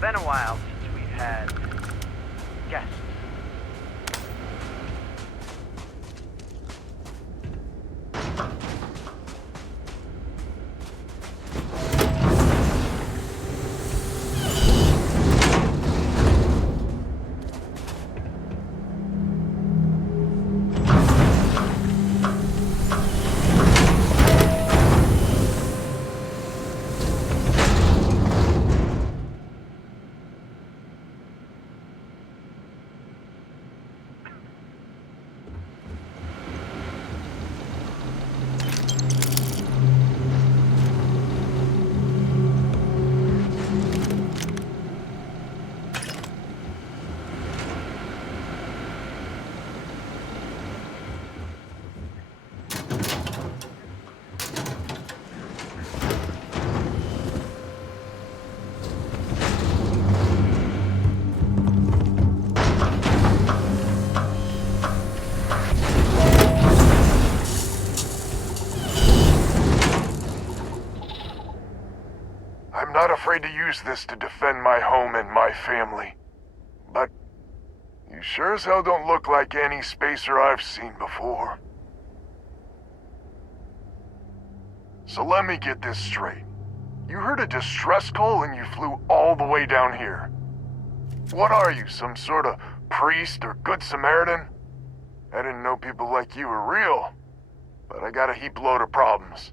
been a while since we've had guests. I'm not afraid to use this to defend my home and my family. But you sure as hell don't look like any spacer I've seen before. So let me get this straight. You heard a distress call and you flew all the way down here. What are you, some sort of priest or good Samaritan? I didn't know people like you were real, but I got a heap load of problems.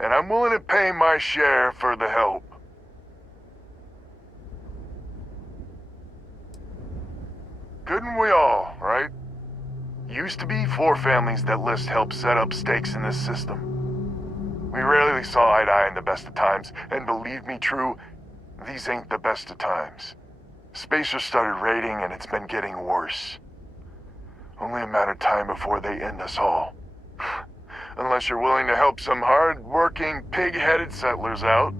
And I'm willing to pay my share for the help. Couldn't we all, right? Used to be 4 families that list help set up stakes in this system. We rarely saw eye to eye in the best of times, and believe me true, these ain't the best of times. Spacers started raiding and it's been getting worse. Only a matter of time before they end us all. Unless you're willing to help some hard-working, pig-headed settlers out.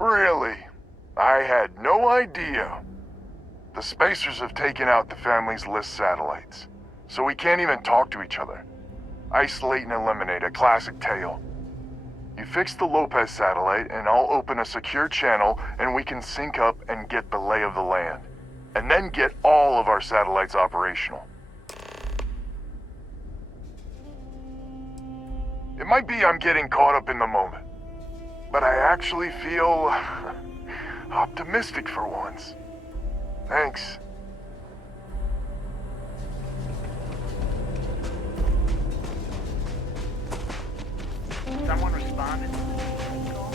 Really? I had no idea. The Spacers have taken out the family's list satellites, so we can't even talk to each other. Isolate and eliminate, a classic tale. You fix the Lopez satellite and I'll open a secure channel and we can sync up and get the lay of the land. And then get all of our satellites operational. It might be I'm getting caught up in the moment, but I actually feel optimistic for once. Thanks. Someone responded to the call?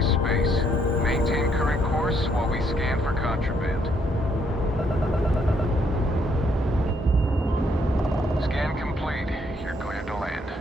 colony space. Maintain current course while we scan for contraband. Scan complete. You're cleared to land.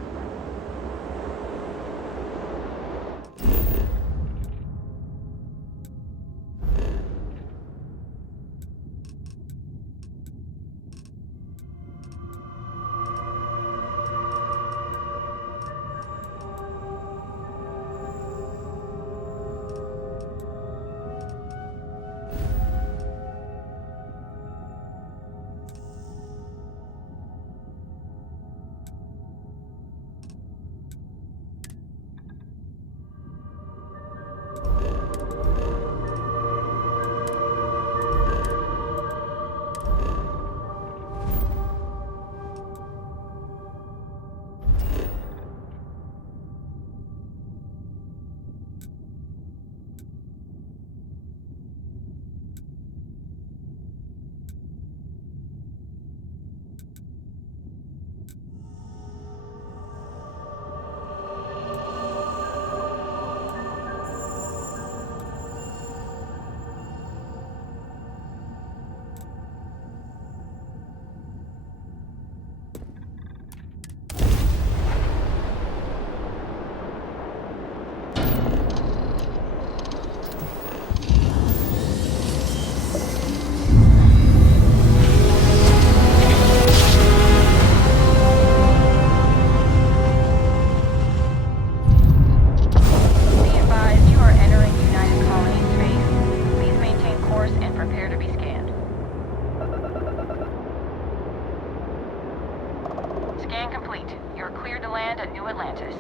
Scan complete. You're cleared to land at New Atlantis.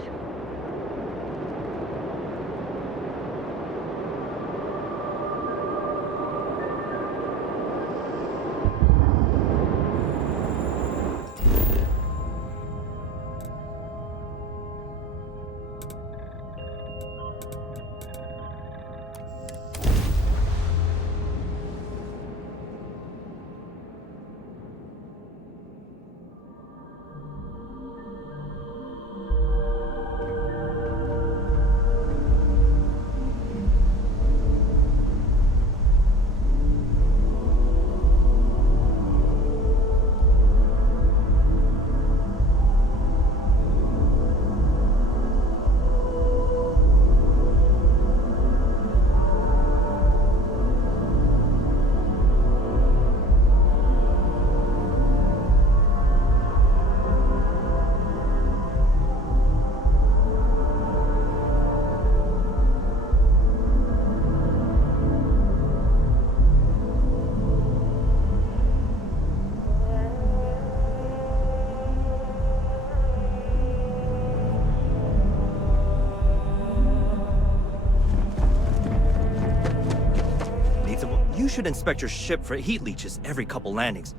You should inspect your ship for heat leeches every couple landings.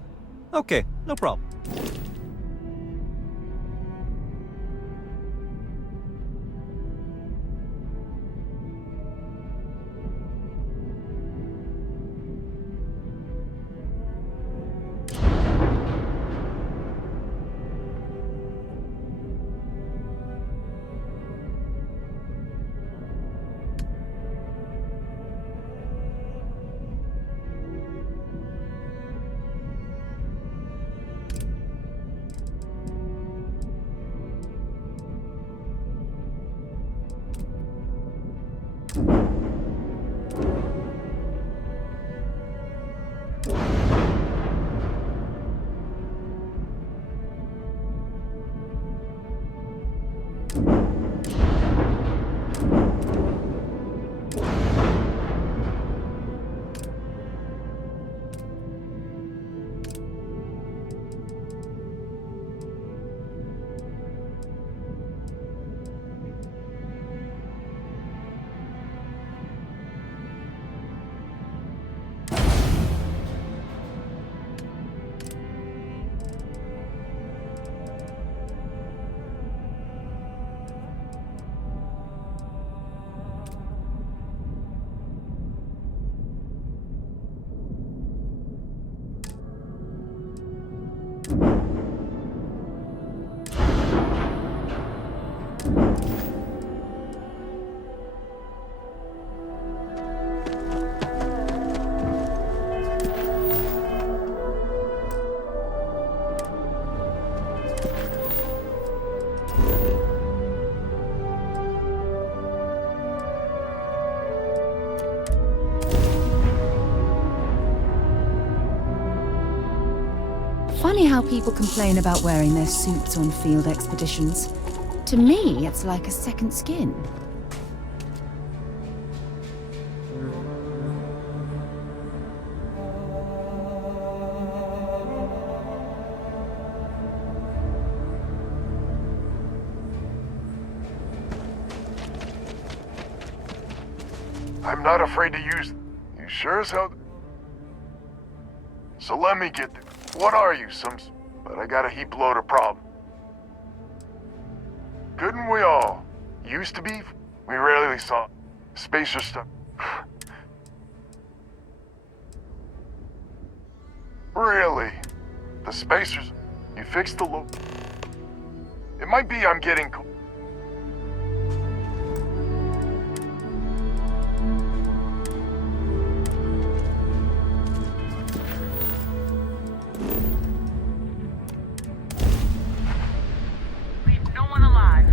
Okay, no problem. Funny how people complain about wearing their suits on field expeditions. To me, it's like a second skin. I'm not afraid to use them. You sure as hell... So let me get... What are you, But I got a heap load of problems. Couldn't we all? Used to be? We rarely saw... Spacer stuff. Really? The spacers... You fixed the load... It might be I'm getting... Leave no one alive.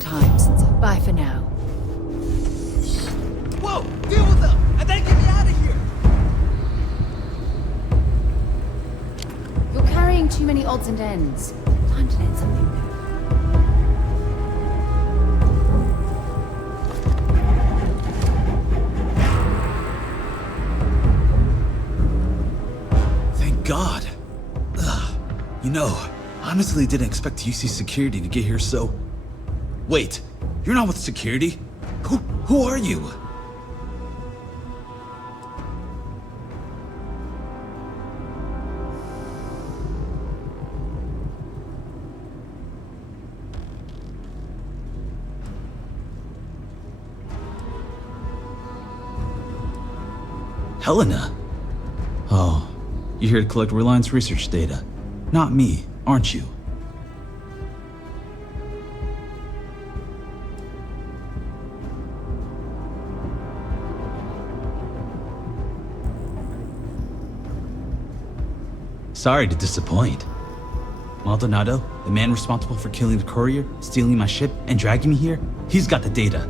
time since... Bye for now. Whoa! Deal with them! And then get me out of here! You're carrying too many odds and ends. Time to learn something new. Thank God. Ugh. You know, honestly didn't expect UC security to get here so... Wait, you're not with security? Who are you? Helena? Oh, you're here to collect Reliance research data. Not me, aren't you? Sorry to disappoint. Maldonado, the man responsible for killing the courier, stealing my ship, and dragging me here, he's got the data.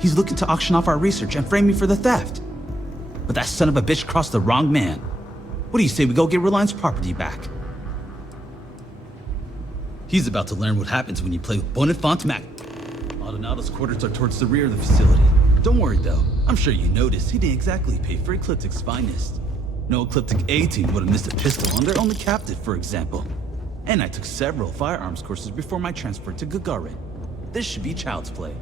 He's looking to auction off our research and frame me for the theft. But that son of a bitch crossed the wrong man. What do you say we go get Reliance property back? He's about to learn what happens when you play with Bonifant Mac. Maldonado's quarters are towards the rear of the facility. Don't worry though, I'm sure you noticed he didn't exactly pay for Ecliptic's finest. No Ecliptic A-team would have missed a pistol on their only captive, for example. And I took several firearms courses before my transfer to Gagarin. This should be child's play.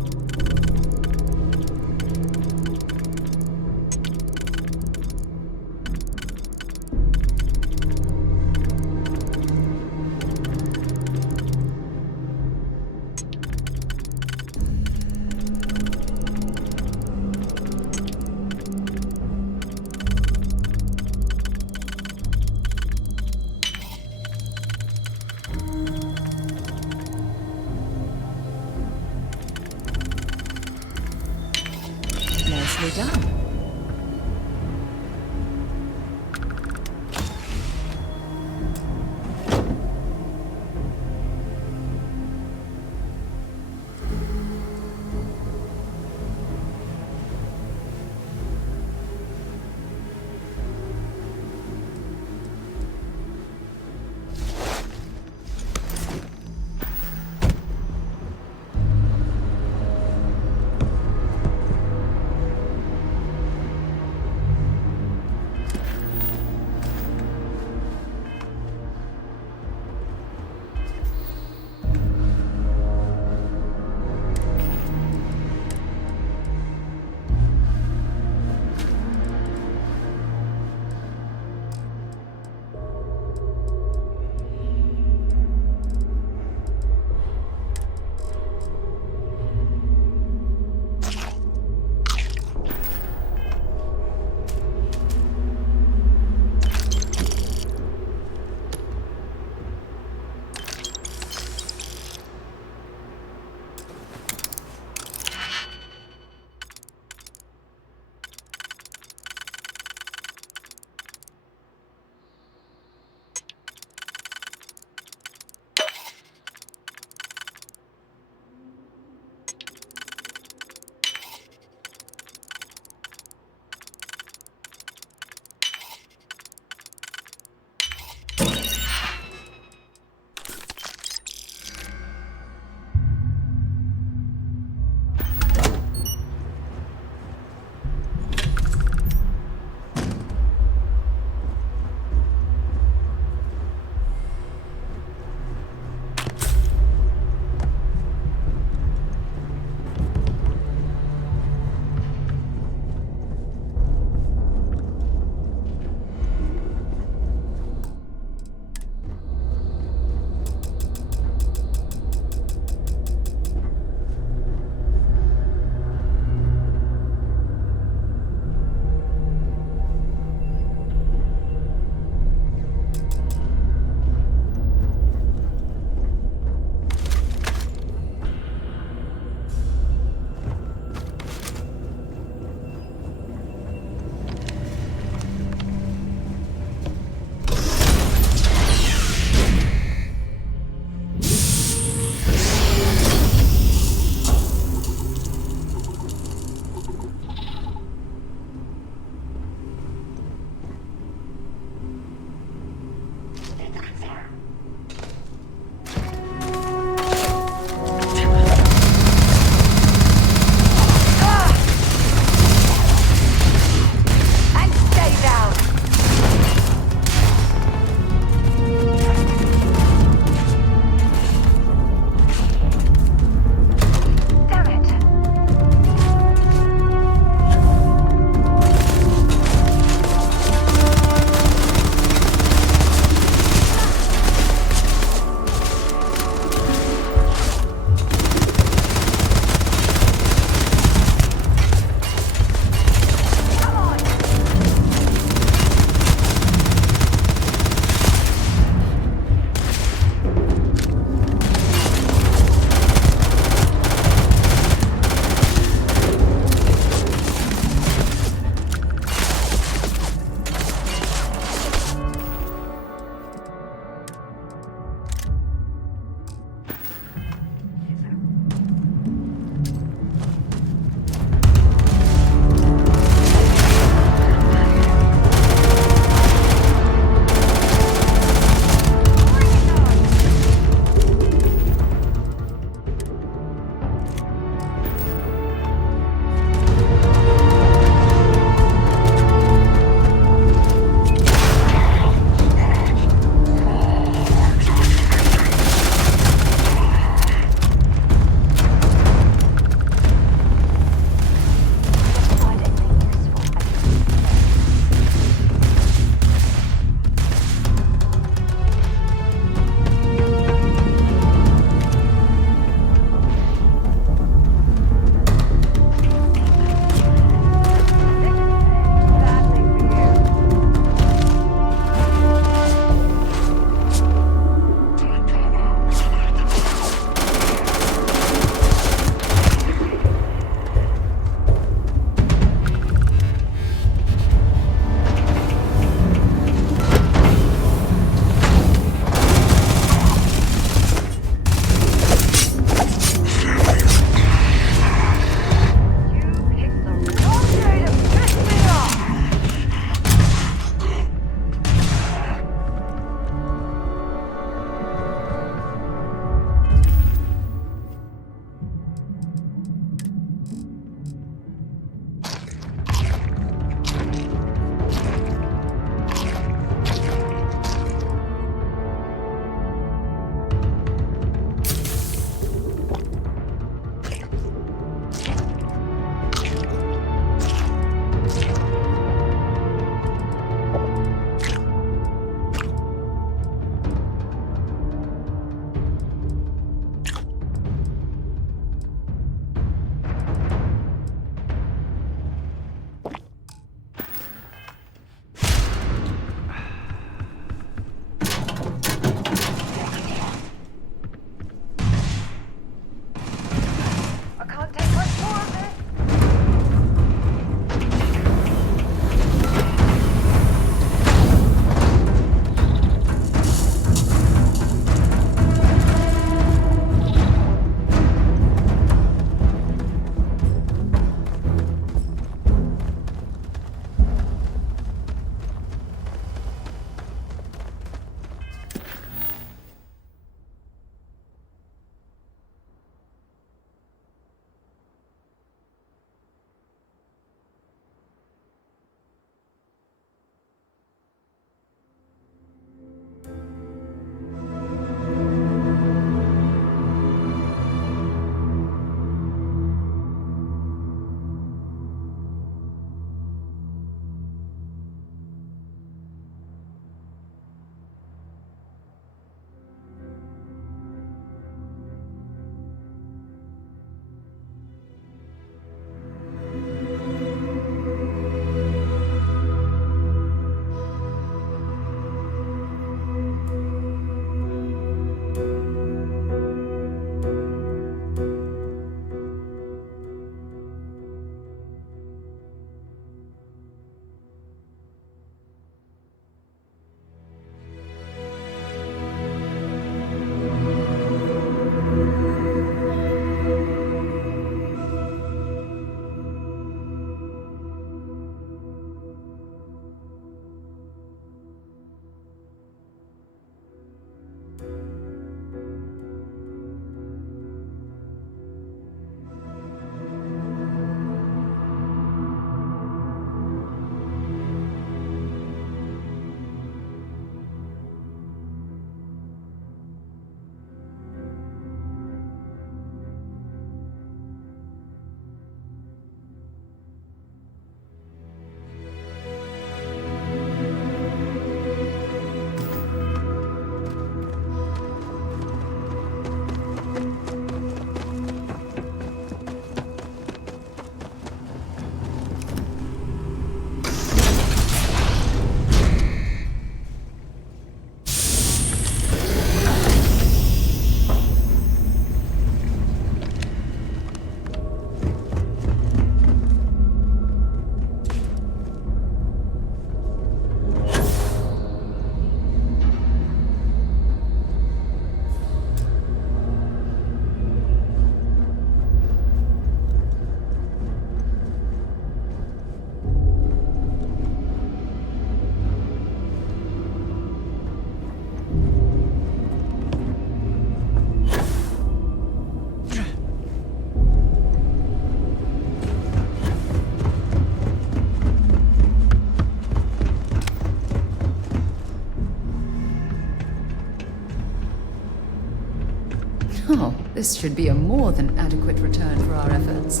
This should be a more than adequate return for our efforts.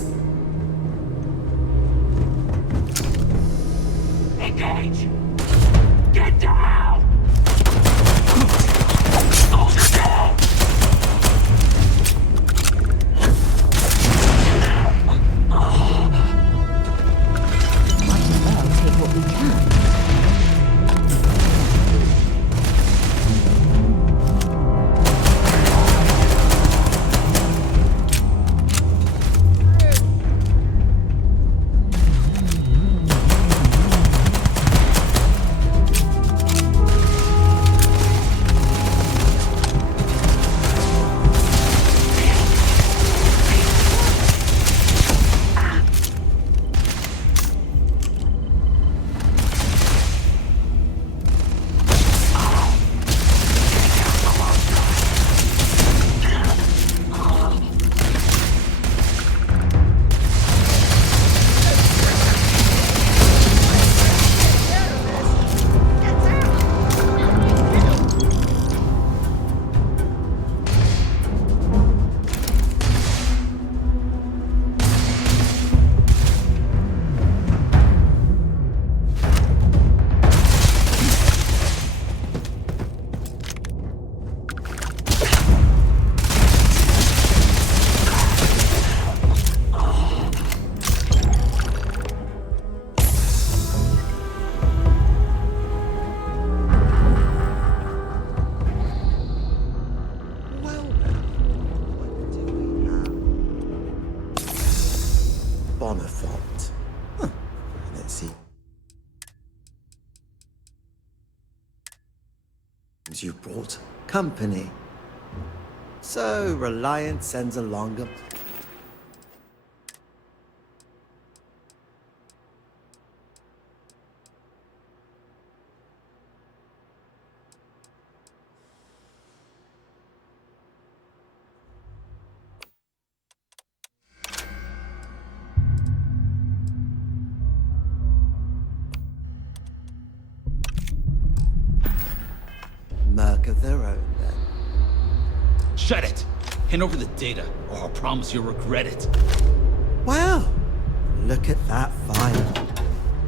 Engage! Get down! Soldier down! Might as well take what we can. Bonifant. Huh. Let's see. You brought company. So, Reliant sends along a... Merc of their own, then. Shut it! Hand over the data, or I'll promise you'll regret it. Wow! Look at that file.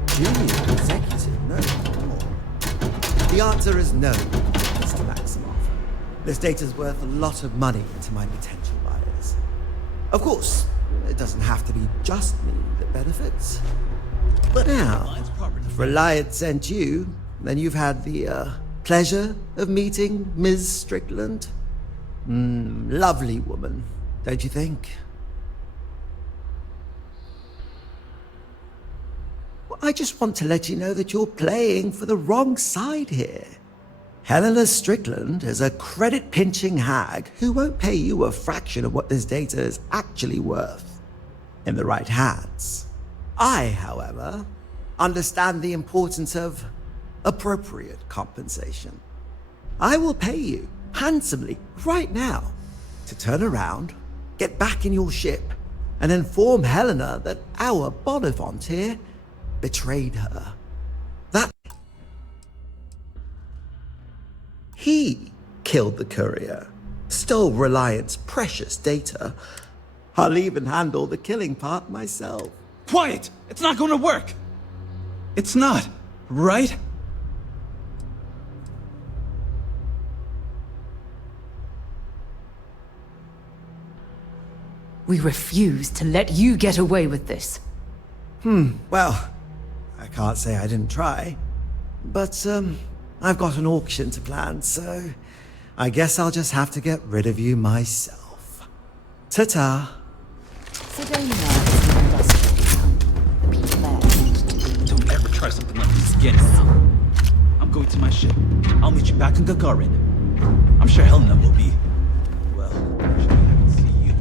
Junior executive, no more. The answer is no, Mr. Maximoff. This data's worth a lot of money to my potential buyers. Of course, it doesn't have to be just me that benefits. But now, if Reliant sent you, then you've had the, pleasure of meeting Ms. Strickland. Lovely woman, don't you think? Well, I just want to let you know that you're playing for the wrong side here. Helena Strickland is a credit-pinching hag who won't pay you a fraction of what this data is actually worth in the right hands. I, however, understand the importance of appropriate compensation. I will pay you handsomely right now to turn around, get back in your ship, and inform Helena that our Bonifant here betrayed her. That he killed the courier, stole Reliant's precious data. I'll even handle the killing part myself. Quiet! It's not going to work! It's not, right? We refuse to let you get away with this. Well, I can't say I didn't try. But, I've got an auction to plan, so I guess I'll just have to get rid of you myself. Ta-ta. Sedona is an industrial town. The people there tend to be... Don't ever try something like this again now. I'm going to my ship. I'll meet you back in Gagarin. I'm sure Helena will be... well, she'll be happy to see you.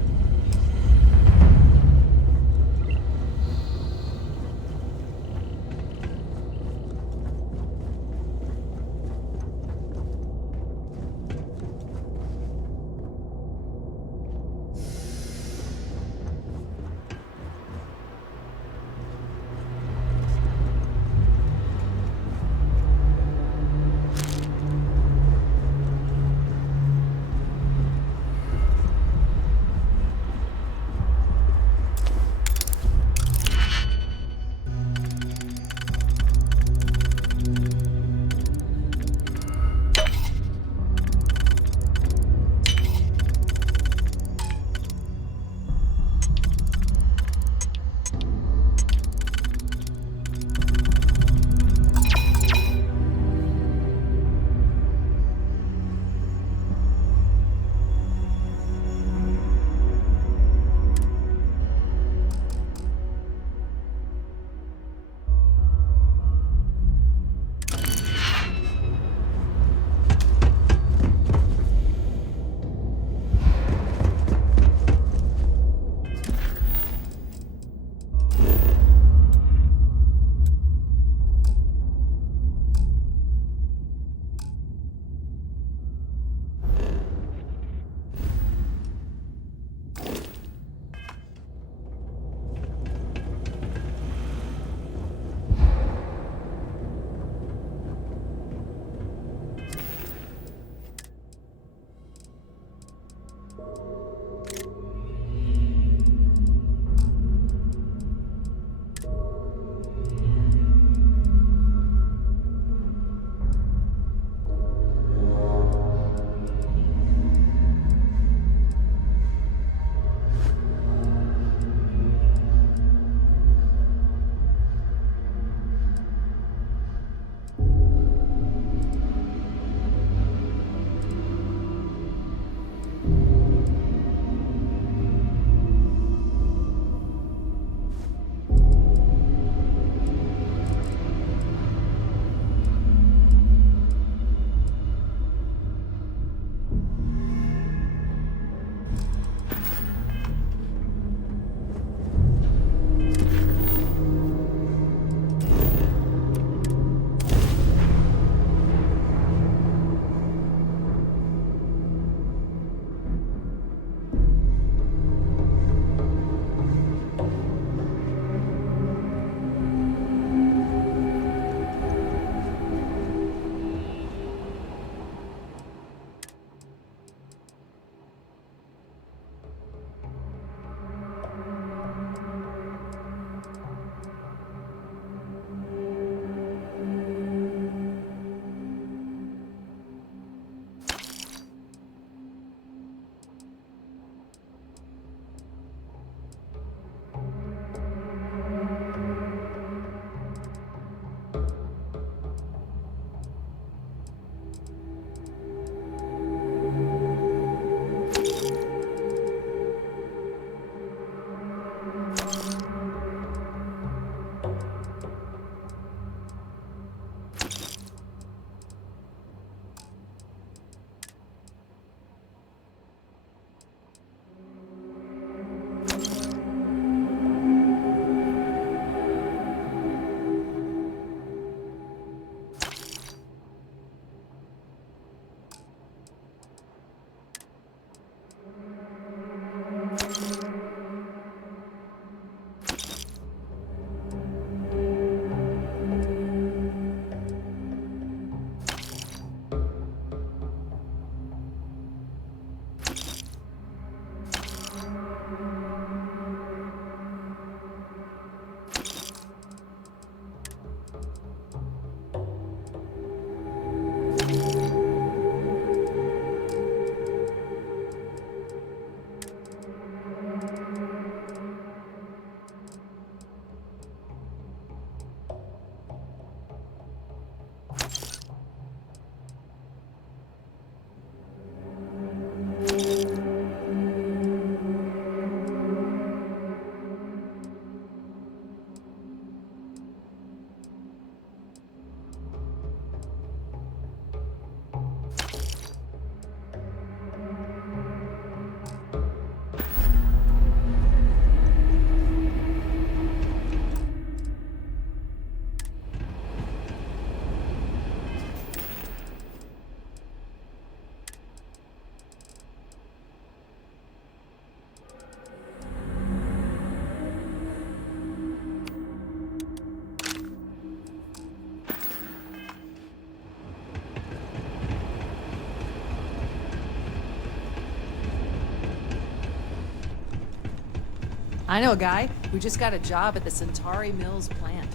I know a guy who just got a job at the Centauri Mills plant.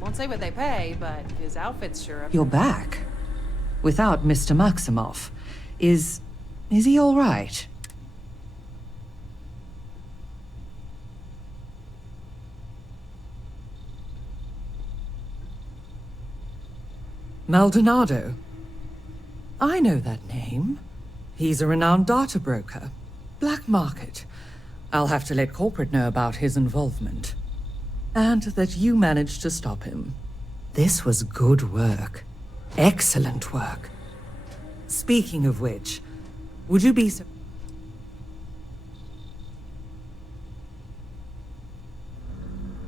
Won't say what they pay, but his outfit's sure. You're back. Without Mr. Maximoff. Is he all right? Maldonado. I know that name. He's a renowned data broker. Black market. I'll have to let corporate know about his involvement. And that you managed to stop him. This was good work. Excellent work. Speaking of which, would you be so...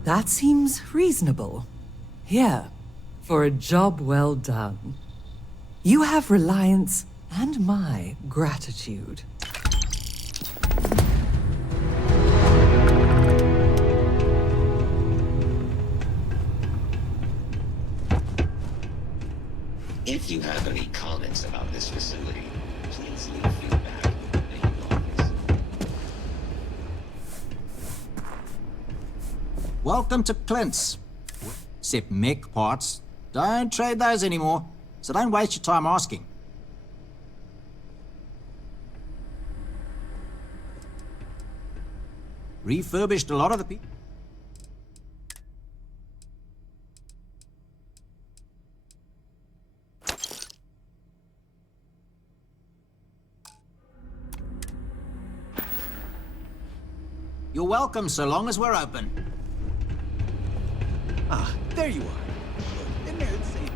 That seems reasonable. Here, for a job well done. You have Reliance and my gratitude. If you have any comments about this facility, please leave feedback in the main office. Welcome to Clint's. Except mech parts. Don't trade those anymore, so don't waste your time asking. Refurbished a lot of the people. You're welcome, so long as we're open. Ah, there you are. In there, it's safe.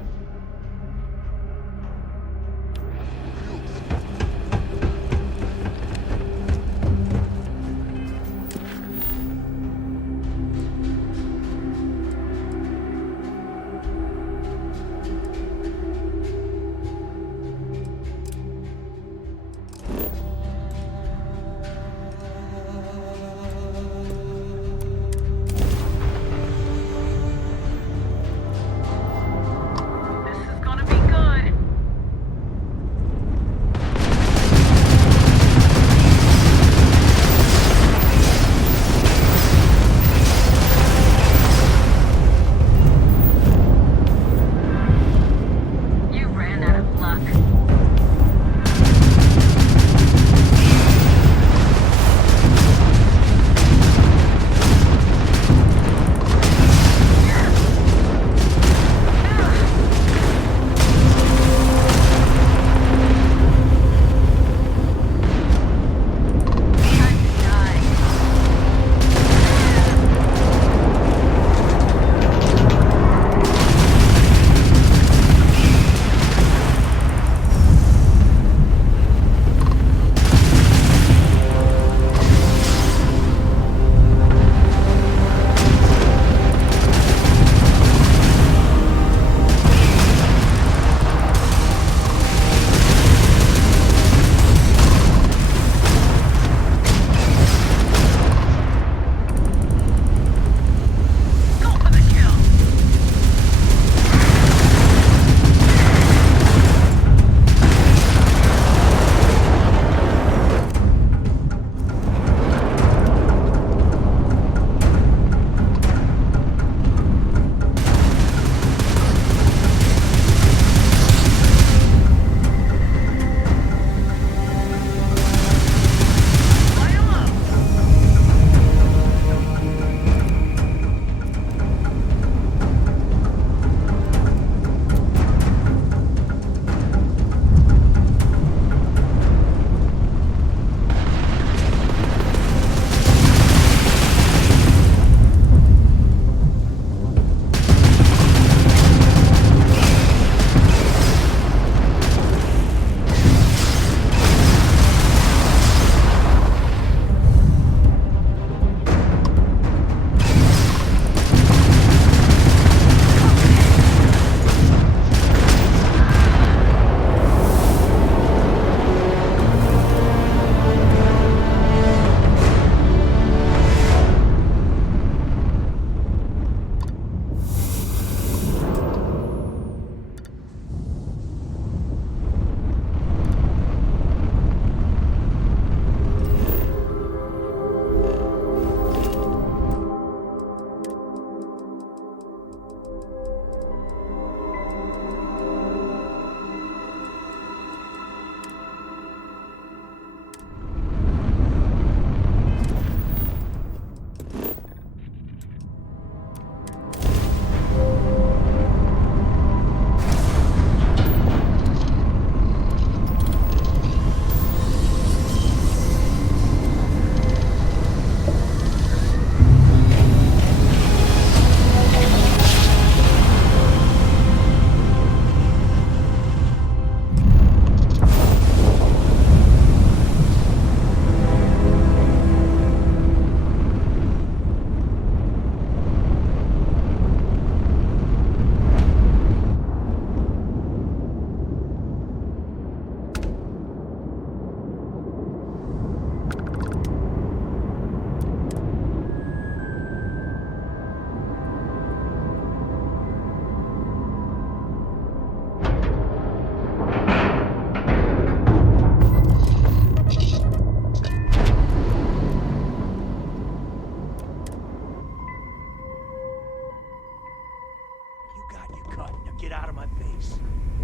of my face.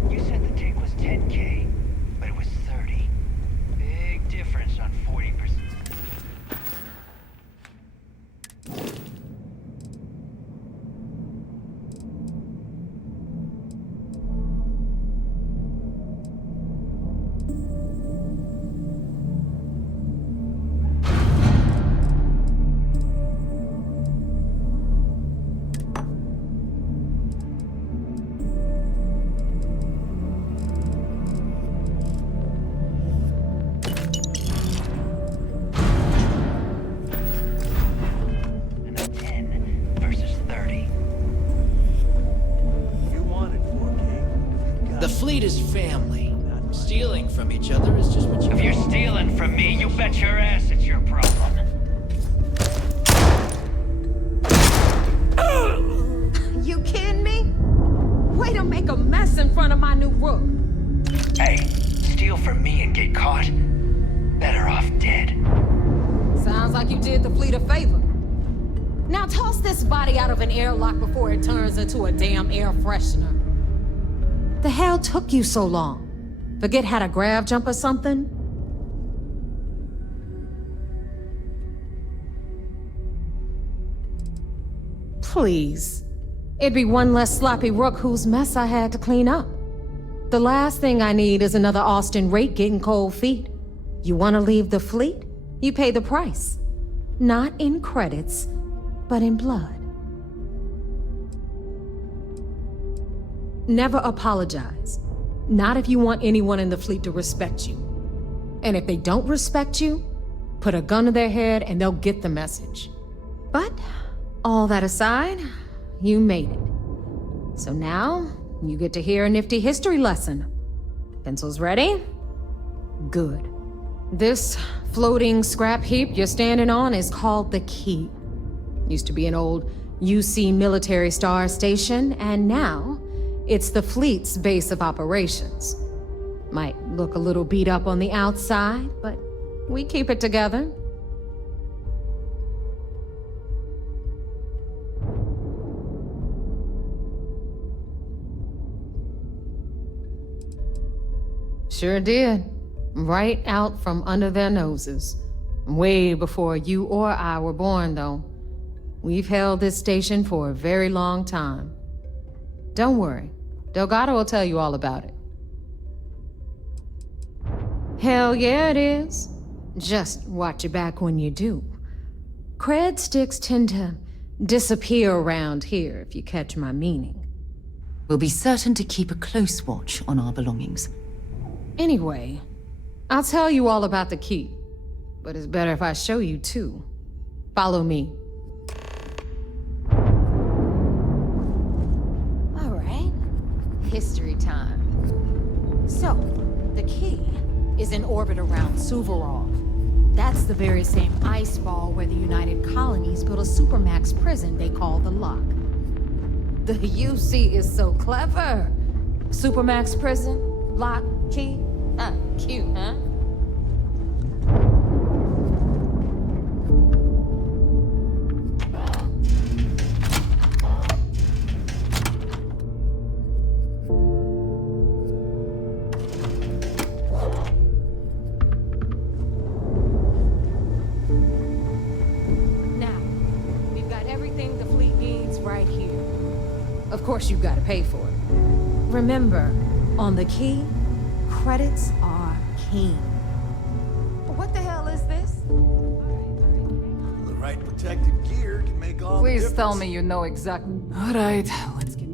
You said the take was 10K, but it was 30. Big difference on 40%. The fleet is family. Stealing from each other is just what you... If you're stealing from me, you bet your ass it's your problem. You kidding me? Way to make a mess in front of my new rook. Hey, steal from me and get caught. Better off dead. Sounds like you did the fleet a favor. Now toss this body out of an airlock before it turns into a damn air freshener. The hell took you so long? Forget how to grav jump or something? Please. It'd be one less sloppy rook whose mess I had to clean up. The last thing I need is another Austin rake getting cold feet. You want to leave the fleet? You pay the price. Not in credits, but in blood. Never apologize. Not if you want anyone in the fleet to respect you. And if they don't respect you, put a gun to their head and they'll get the message. But, all that aside, you made it. So now, you get to hear a nifty history lesson. Pencils ready? Good. This floating scrap heap you're standing on is called the Key. Used to be an old UC military star station, and now it's the fleet's base of operations. Might look a little beat up on the outside, but we keep it together. Sure did. Right out from under their noses. Way before you or I were born, though. We've held this station for a very long time. Don't worry. Delgado will tell you all about it. Hell yeah, it is. Just watch your back when you do. Cred sticks tend to disappear around here, if you catch my meaning. We'll be certain to keep a close watch on our belongings. Anyway, I'll tell you all about the Key. But it's better if I show you too. Follow me. History time. So, the Key is in orbit around Suvorov. That's the very same ice ball where the United Colonies built a supermax prison they call the Lock. The UC is so clever. Supermax prison, Lock, Key. Cute, huh? Of course, you've got to pay for it. Remember, on the Key, credits are king. What the hell is this? The right protective gear can make all the difference. Please tell me you know exactly. All right, let's get...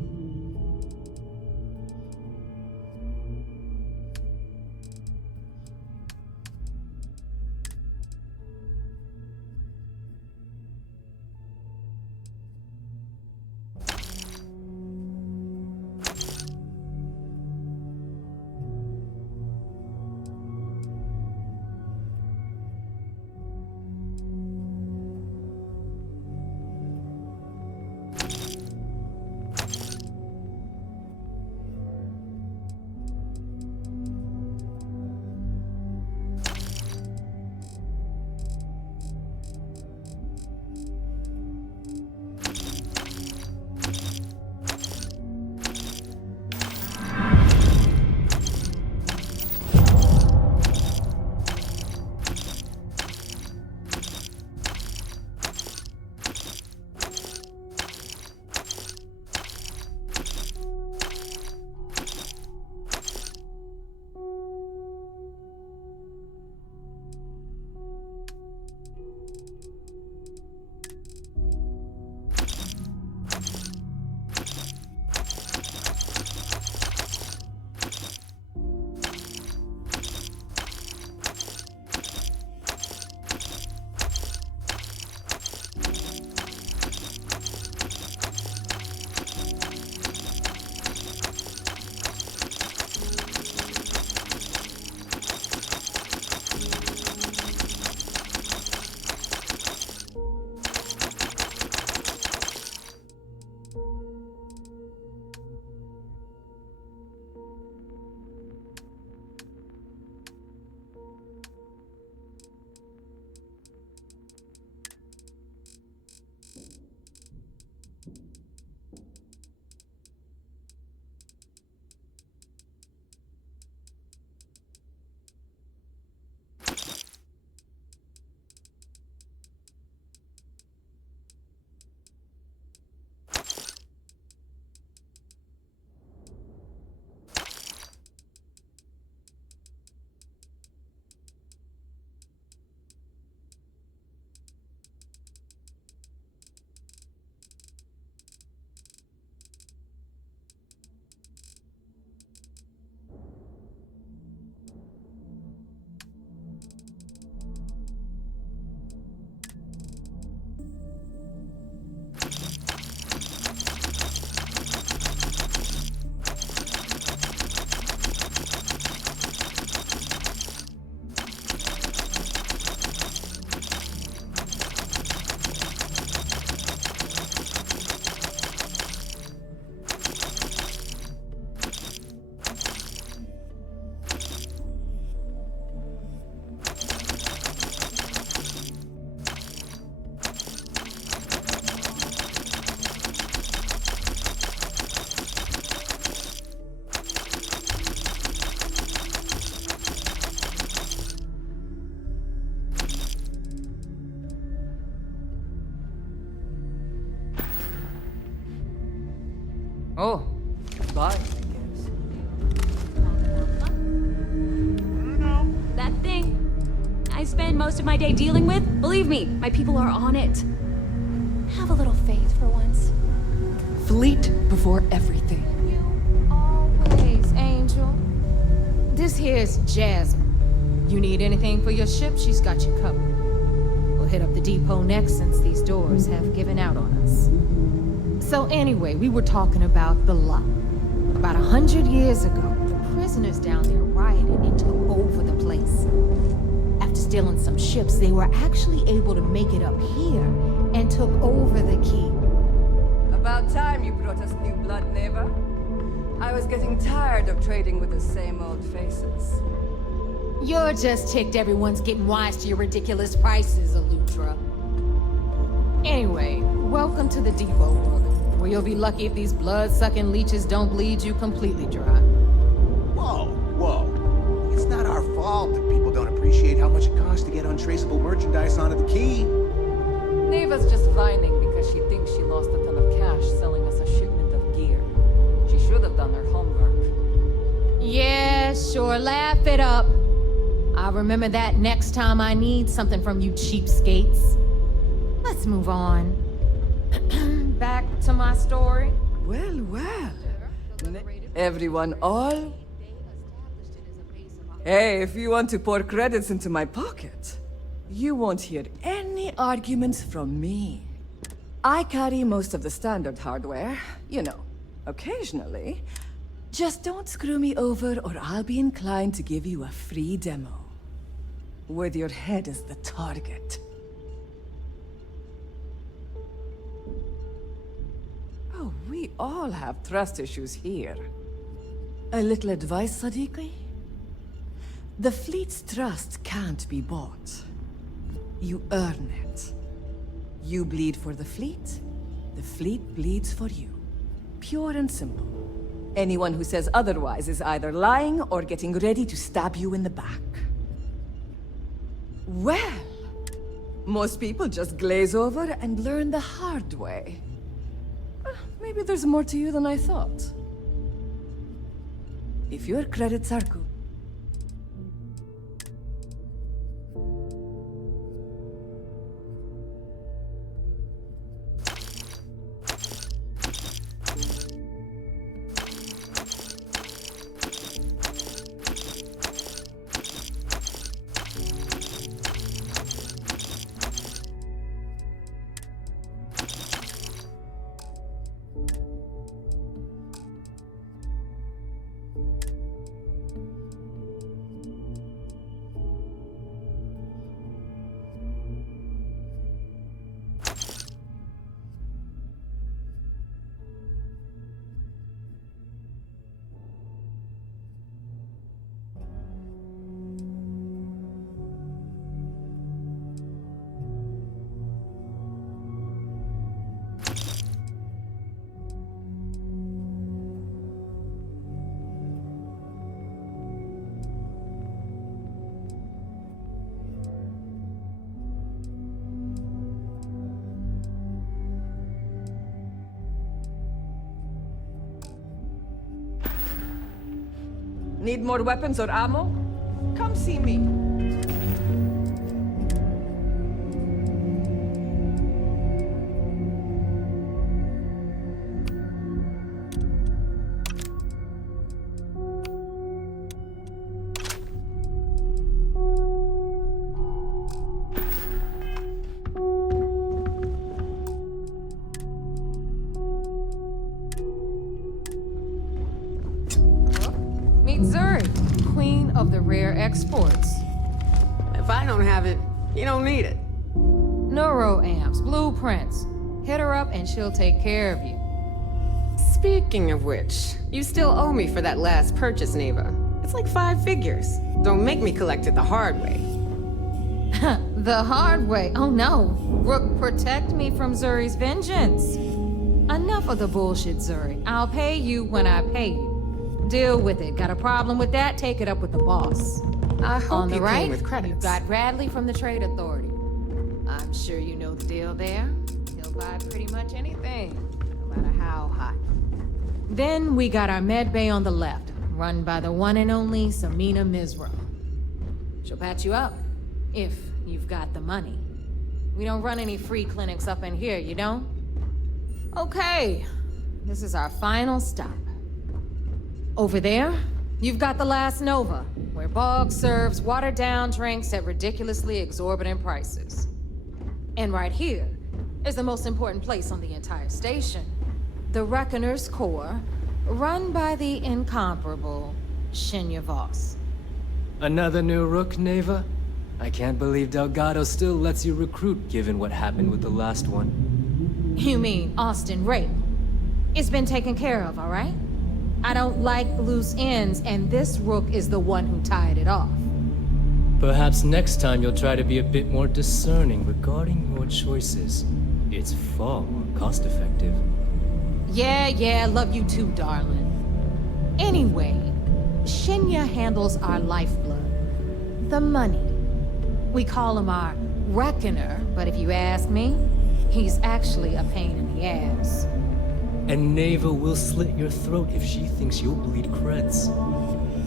spend most of my day dealing with? Believe me, my people are on it. Have a little faith for once. Fleet before everything. You always, Angel. This here's Jasmine. You need anything for your ship, she's got you covered. We'll hit up the depot next since these doors have given out on us. So anyway, we were talking about the lot. About 100 years ago, the prisoners down there rioted and took over the place. After stealing some ships, they were actually able to make it up here and took over the key. About time you brought us new blood, Neva. I was getting tired of trading with the same old faces. You're just ticked everyone's getting wise to your ridiculous prices, Elutra. Anyway, welcome to the depot, Rook, where you'll be lucky if these blood-sucking leeches don't bleed you completely dry. Whoa, whoa. It's not our fault that people don't appreciate how much it costs to get untraceable merchandise onto the key. Neva's just whining because she thinks she lost a ton of cash selling us a shipment of gear. She should have done her homework. Yeah, sure, laugh it up. I'll remember that next time I need something from you cheapskates. Let's move on. Back to my story. Well, well. Everyone all? Hey, if you want to pour credits into my pocket, you won't hear any arguments from me. I carry most of the standard hardware, you know, occasionally. Just don't screw me over or I'll be inclined to give you a free demo. With your head as the target. Oh, we all have trust issues here. A little advice, Sadiqi? The fleet's trust can't be bought. You earn it. You bleed for the fleet bleeds for you. Pure and simple. Anyone who says otherwise is either lying or getting ready to stab you in the back. Well, most people just glaze over and learn the hard way. Maybe there's more to you than I thought. If your credits are good. Need more weapons or ammo? Come see me. Meet Zuri, queen of the rare exports. If I don't have it, you don't need it. Neuroamps, blueprints. Hit her up and she'll take care of you. Speaking of which, you still owe me for that last purchase, Neva. It's like 5 figures. Don't make me collect it the hard way. The hard way? Oh no. Rook, protect me from Zuri's vengeance. Enough of the bullshit, Zuri. I'll pay you when I pay you. Deal with it. Got a problem with that? Take it up with the boss. I hope On the you right, came with credits. you've got Radley from the Trade Authority. I'm sure you know the deal there. He'll buy pretty much anything, no matter how hot. Then we got our med bay on the left, run by the one and only Samina Mizra. She'll patch you up. If you've got the money. We don't run any free clinics up in here, you don't? Okay, this is our final stop. Over there, you've got the Last Nova, where Bog serves watered-down drinks at ridiculously exorbitant prices. And right here is the most important place on the entire station. The Reckoner's Core, run by the incomparable Shinya Voss. Another new rook, Neva? I can't believe Delgado still lets you recruit given what happened with the last one. You mean Austin Rape? It's been taken care of, all right? I don't like loose ends, and this rook is the one who tied it off. Perhaps next time you'll try to be a bit more discerning regarding your choices. It's far more cost-effective. Yeah, love you too, darling. Anyway, Shinya handles our lifeblood. The money. We call him our Reckoner, but if you ask me, he's actually a pain in the ass. And Neva will slit your throat if she thinks you'll bleed creds.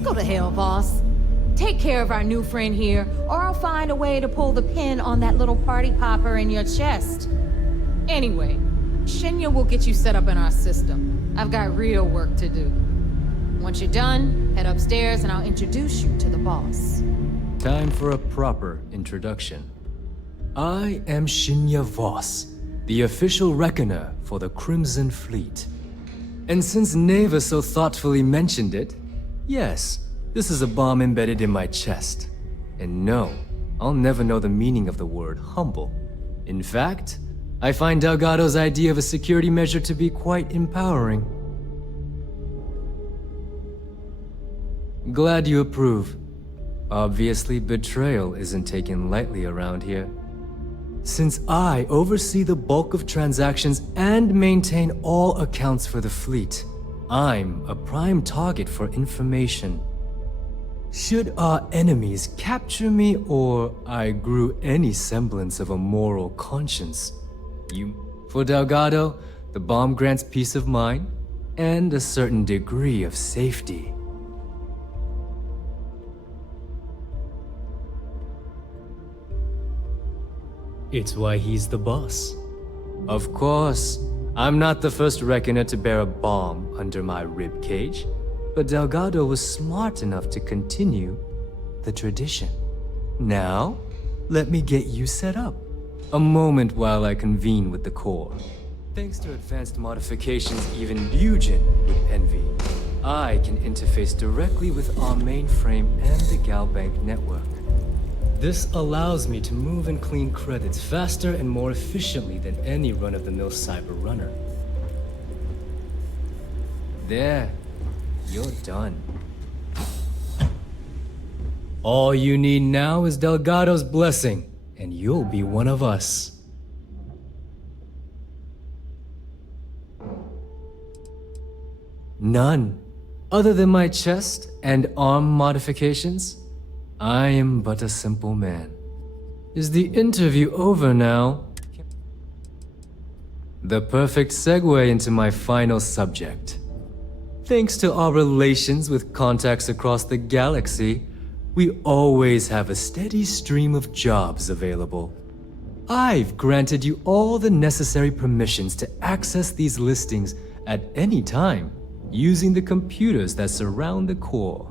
Go to hell, boss. Take care of our new friend here, or I'll find a way to pull the pin on that little party popper in your chest. Anyway, Shinya will get you set up in our system. I've got real work to do. Once you're done, head upstairs and I'll introduce you to the boss. Time for a proper introduction. I am Shinya Voss, the official reckoner for the Crimson Fleet. And since Neva so thoughtfully mentioned it, yes, this is a bomb embedded in my chest. And no, I'll never know the meaning of the word humble. In fact, I find Delgado's idea of a security measure to be quite empowering. Glad you approve. Obviously, betrayal isn't taken lightly around here. Since I oversee the bulk of transactions and maintain all accounts for the fleet, I'm a prime target for information. Should our enemies capture me or I grew any semblance of a moral conscience, for Delgado, the bomb grants peace of mind and a certain degree of safety. It's why he's the boss. Of course, I'm not the first reckoner to bear a bomb under my rib cage, but Delgado was smart enough to continue the tradition. Now, let me get you set up. A moment while I convene with the core. Thanks to advanced modifications even Bugin would envy, I can interface directly with our mainframe and the Galbank network. This allows me to move and clean credits faster and more efficiently than any run-of-the-mill cyber runner. There, you're done. All you need now is Delgado's blessing, and you'll be one of us. None. Other than my chest and arm modifications, I am but a simple man. Is the interview over now? The perfect segue into my final subject. Thanks to our relations with contacts across the galaxy, we always have a steady stream of jobs available. I've granted you all the necessary permissions to access these listings at any time, using the computers that surround the core.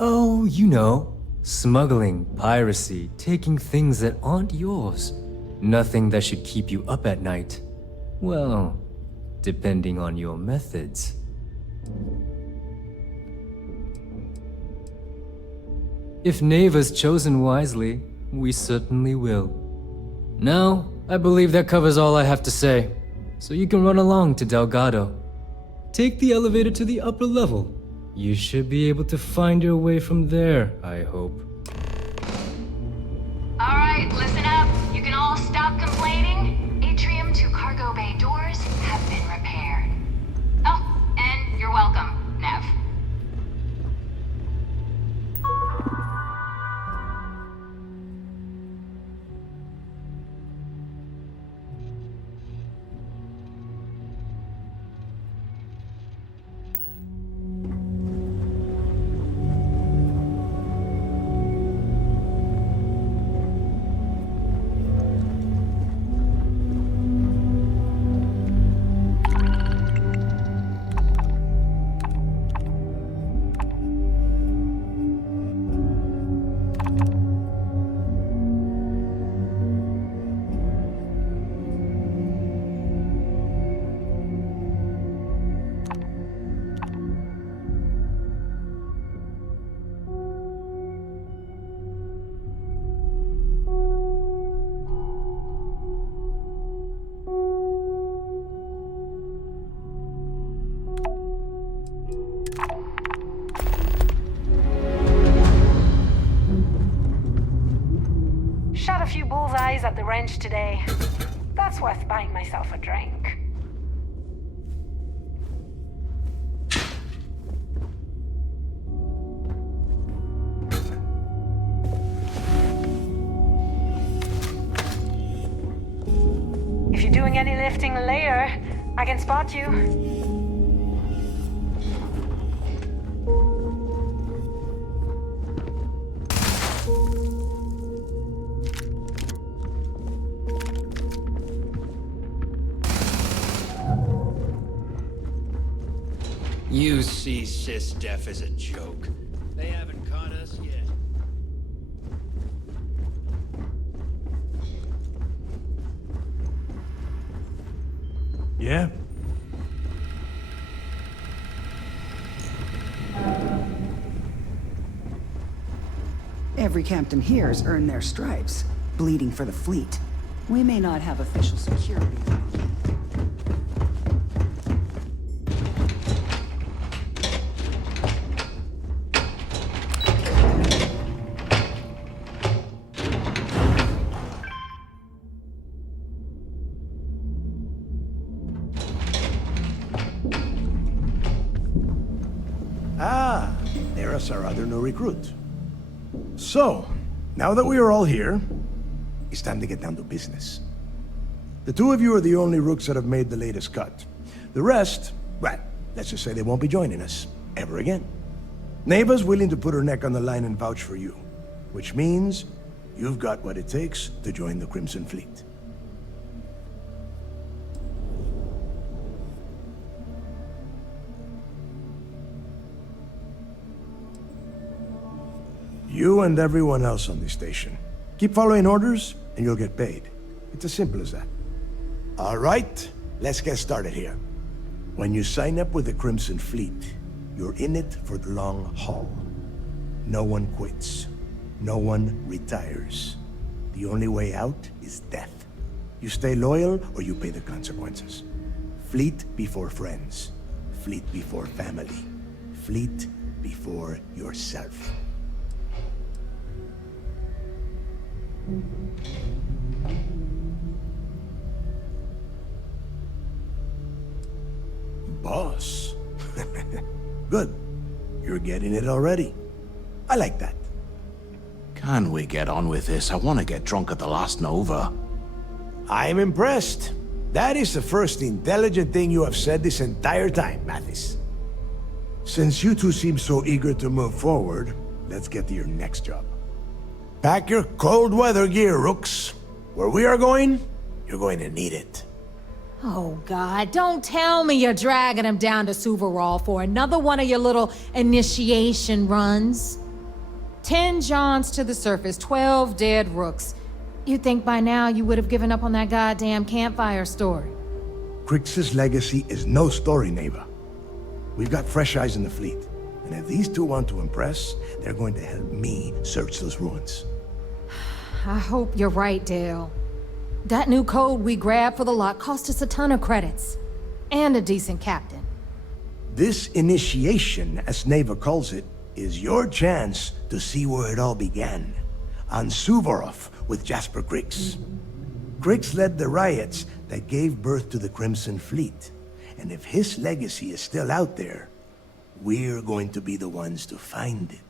Oh, you know, smuggling, piracy, taking things that aren't yours. Nothing that should keep you up at night. Well, depending on your methods. If Neva's chosen wisely, we certainly will. Now, I believe that covers all I have to say, so you can run along to Delgado. Take the elevator to the upper level. You should be able to find your way from there, I hope. Alright, listen up. You can all stop complaining. Atrium to cargo bay doors have been repaired. Oh, and you're welcome, Nev. wrench today. That's worth buying myself a drink. If you're doing any lifting later, I can spot you. You see SysDef as a joke. They haven't caught us yet. Yeah? Every captain here's earned their stripes, bleeding for the fleet. We may not have official security. Ah, there's our other new recruit. So, now that we are all here, it's time to get down to business. The two of you are the only rooks that have made the latest cut. The rest, well, let's just say they won't be joining us ever again. Neva's willing to put her neck on the line and vouch for you, which means you've got what it takes to join the Crimson Fleet. You and everyone else on this station. Keep following orders, and you'll get paid. It's as simple as that. All right, let's get started here. When you sign up with the Crimson Fleet, you're in it for the long haul. No one quits. No one retires. The only way out is death. You stay loyal, or you pay the consequences. Fleet before friends. Fleet before family. Fleet before yourself. Boss. Good. You're getting it already. I like that. Can we get on with this? I want to get drunk at the last Nova. I'm impressed. That is the first intelligent thing you have said this entire time, Mathis. Since you two seem so eager to move forward, let's get to your next job. Pack your cold weather gear, Rooks. Where we are going, you're going to need it. Oh, God, don't tell me you're dragging him down to Suvarall for another one of your little initiation runs. 10 Johns to the surface, 12 dead Rooks. You'd think by now you would have given up on that goddamn campfire story. Crix's legacy is no story, Neva. We've got fresh eyes in the fleet. And if these two want to impress, they're going to help me search those ruins. I hope you're right, Dale. That new code we grabbed for the lot cost us a ton of credits. And a decent captain. This initiation, as Neva calls it, is your chance to see where it all began. On Suvorov with Jasper Crix. Crix led the riots that gave birth to the Crimson Fleet. And if his legacy is still out there, we're going to be the ones to find it.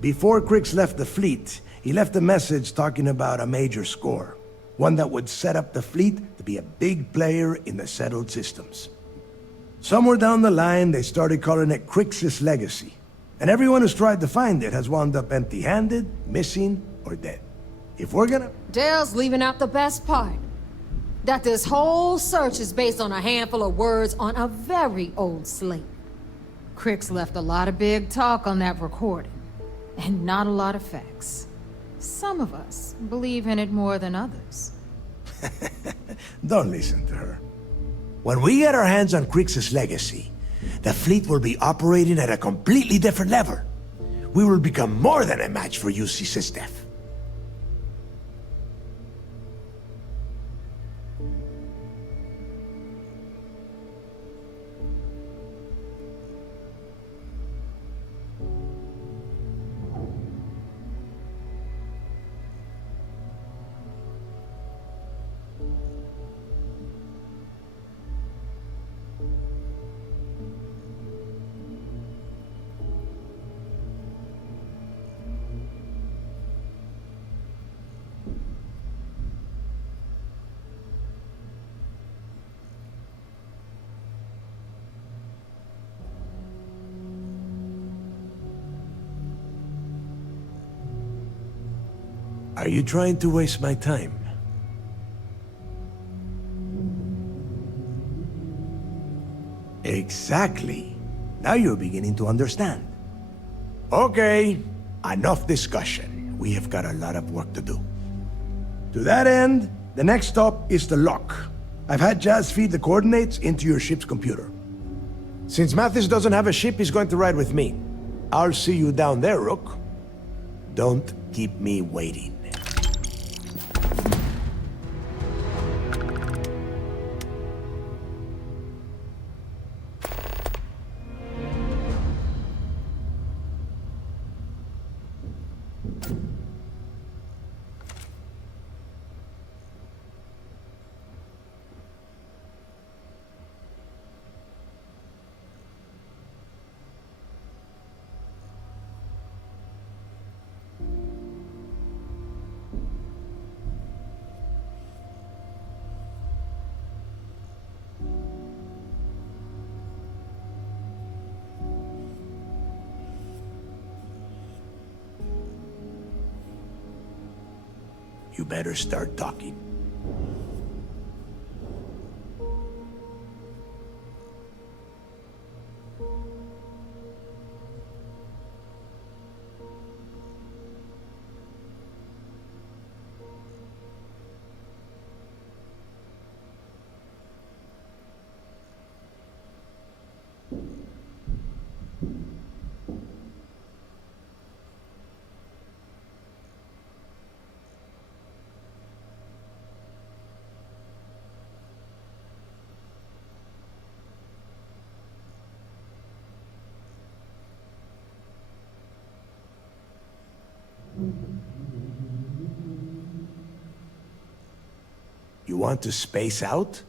Before Crix left the fleet, he left a message talking about a major score. One that would set up the fleet to be a big player in the settled systems. Somewhere down the line, they started calling it Crix's legacy. And everyone who's tried to find it has wound up empty-handed, missing, or dead. If we're gonna... Dale's leaving out the best part. That this whole search is based on a handful of words on a very old slate. Crix left a lot of big talk on that recording. And not a lot of facts. Some of us believe in it more than others. Don't listen to her. When we get our hands on Crix's legacy, the fleet will be operating at a completely different level. We will become more than a match for UC SysDef. Are you trying to waste my time? Exactly. Now you're beginning to understand. Okay, enough discussion. We have got a lot of work to do. To that end, the next stop is the lock. I've had Jazz feed the coordinates into your ship's computer. Since Mathis doesn't have a ship, he's going to ride with me. I'll see you down there, Rook. Don't keep me waiting. You better start talking. You want to space out?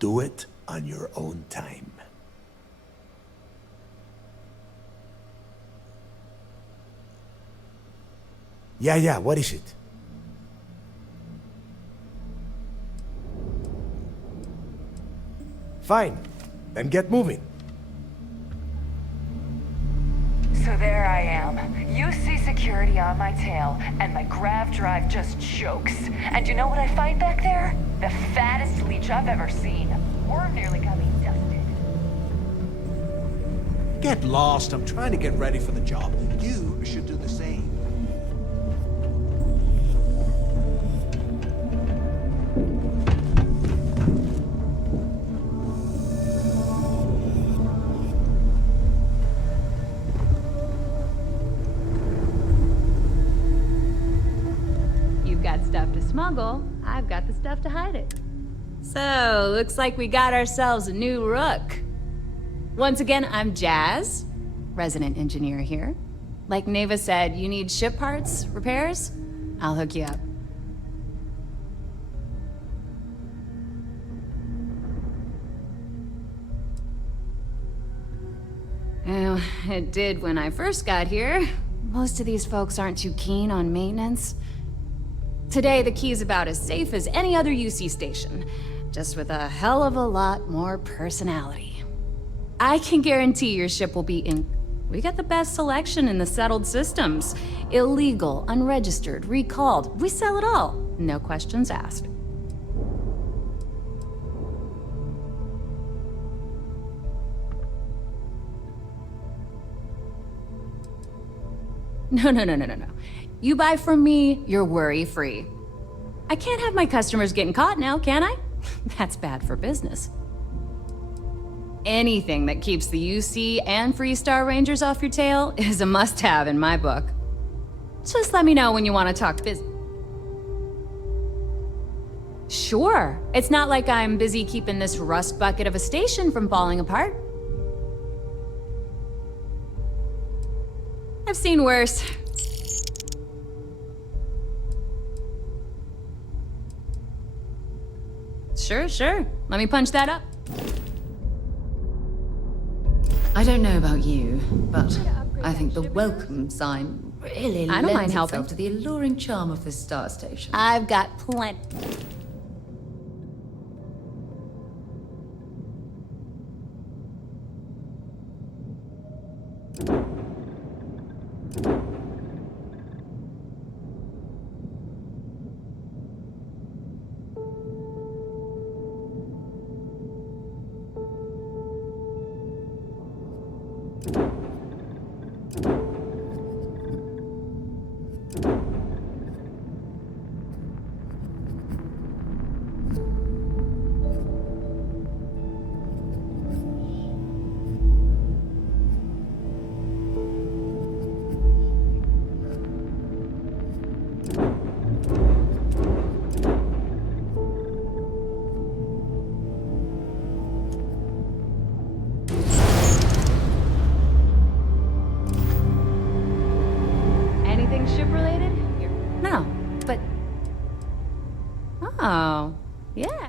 Do it on your own time. Yeah, what is it? Fine, then get moving. So there I am. You see security on my tail, and my grav drive just chokes. And you know what I find back there? The fattest leech I've ever seen. Worm nearly got me dusted. Get lost. I'm trying to get ready for the job. You should do the same. You've got stuff to smuggle. I've got the stuff to hide it. So, looks like we got ourselves a new rook. Once again, I'm Jazz, resident engineer here. Like Neva said, you need ship parts, repairs? I'll hook you up. Well, it did when I first got here. Most of these folks aren't too keen on maintenance. Today, the key's about as safe as any other UC station, just with a hell of a lot more personality. I can guarantee your ship will be in... We got the best selection in the settled systems. Illegal, unregistered, recalled. We sell it all. No questions asked. No. You buy from me, you're worry-free. I can't have my customers getting caught now, can I? That's bad for business. Anything that keeps the UC and Freestar Rangers off your tail is a must-have in my book. Just let me know when you want to talk business. Sure. It's not like I'm busy keeping this rust bucket of a station from falling apart. I've seen worse. Sure. Let me punch that up. I don't know about you, but I think the welcome sign really I don't mind lends helping. itself to the alluring charm of this star station. I've got plenty. Anything ship-related? No, but... Oh, yeah.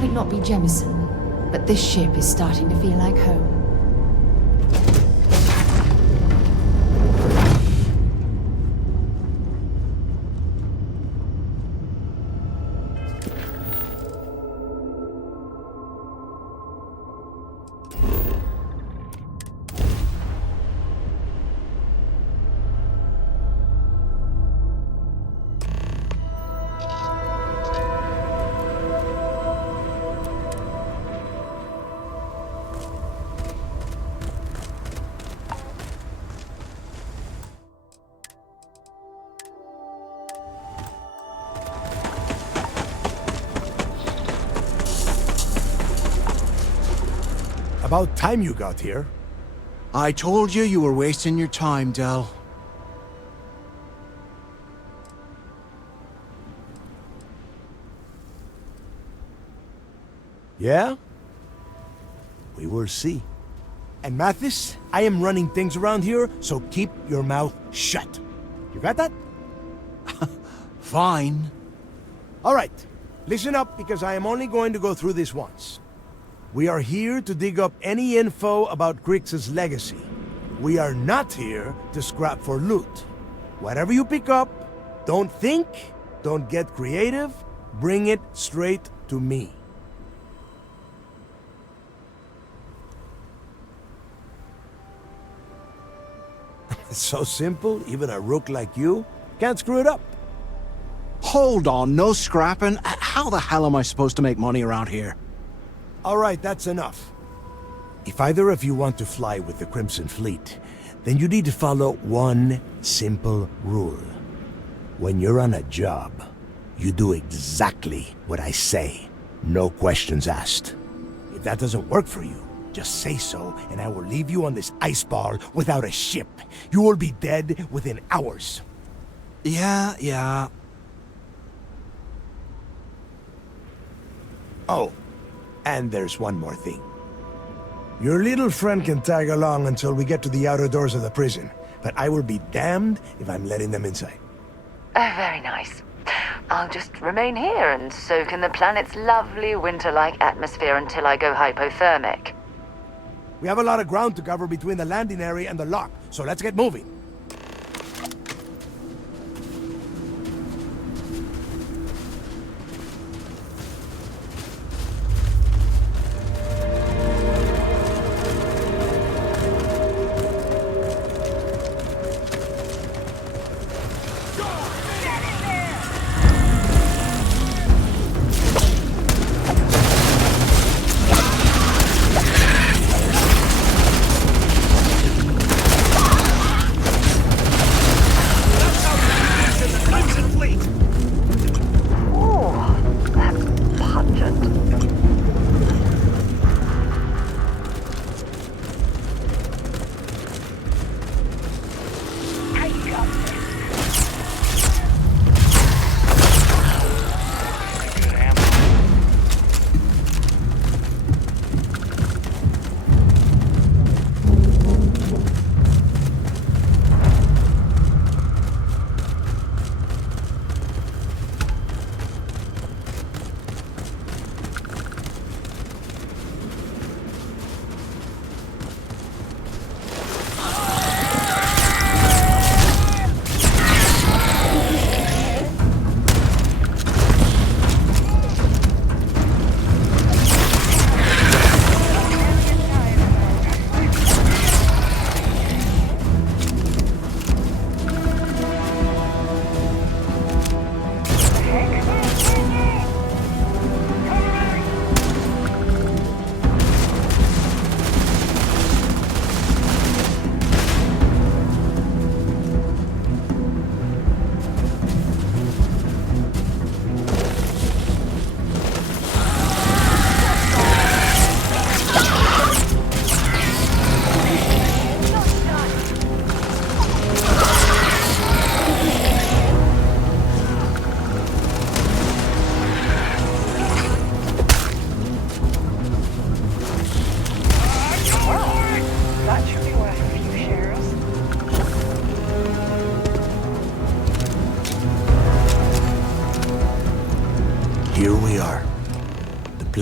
Might not be Jemison, but this ship is starting to feel like home. About time you got here. I told you you were wasting your time, Del. Yeah? We will see. And Mathis, I am running things around here, so keep your mouth shut. You got that? Fine. All right. Listen up, because I am only going to go through this once. We are here to dig up any info about Grix's legacy. We are not here to scrap for loot. Whatever you pick up, don't think, don't get creative, bring it straight to me. It's so simple, even a rook like you can't screw it up. Hold on, no scrapping? How the hell am I supposed to make money around here? All right, that's enough. If either of you want to fly with the Crimson Fleet, then you need to follow one simple rule. When you're on a job, you do exactly what I say. No questions asked. If that doesn't work for you, just say so, and I will leave you on this ice ball without a ship. You will be dead within hours. Yeah. Oh, and there's one more thing. Your little friend can tag along until we get to the outer doors of the prison, but I will be damned if I'm letting them inside. Oh, very nice. I'll just remain here and soak in the planet's lovely winter-like atmosphere until I go hypothermic. We have a lot of ground to cover between the landing area and the lock, so let's get moving.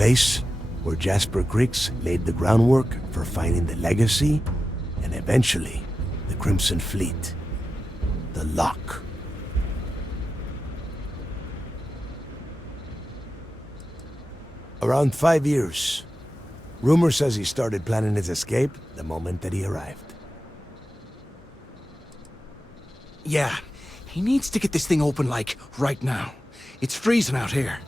place where Jasper Griggs laid the groundwork for finding the Legacy and eventually the Crimson Fleet. The Lock. Around 5 years. Rumor says he started planning his escape the moment that he arrived. Yeah, he needs to get this thing open, like, right now. It's freezing out here.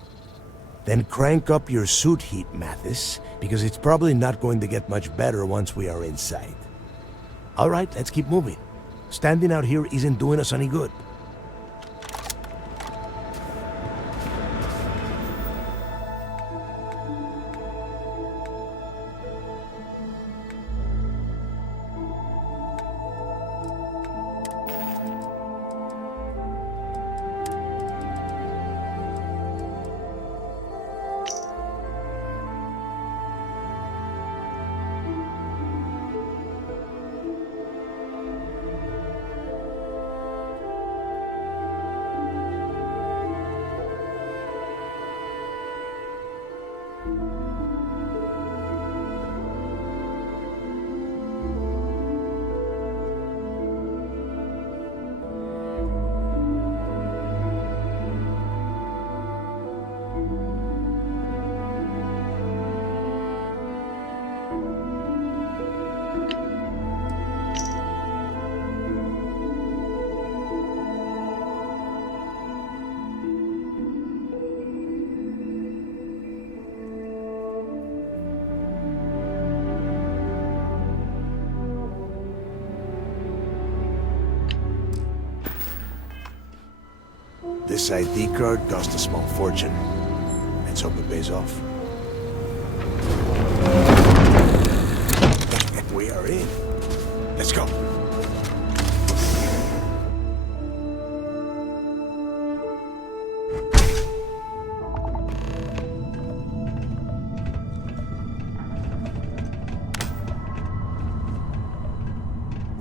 Then crank up your suit heat, Mathis, because it's probably not going to get much better once we are inside. All right, let's keep moving. Standing out here isn't doing us any good. This ID card cost a small fortune. Let's hope it pays off. We are in. Let's go.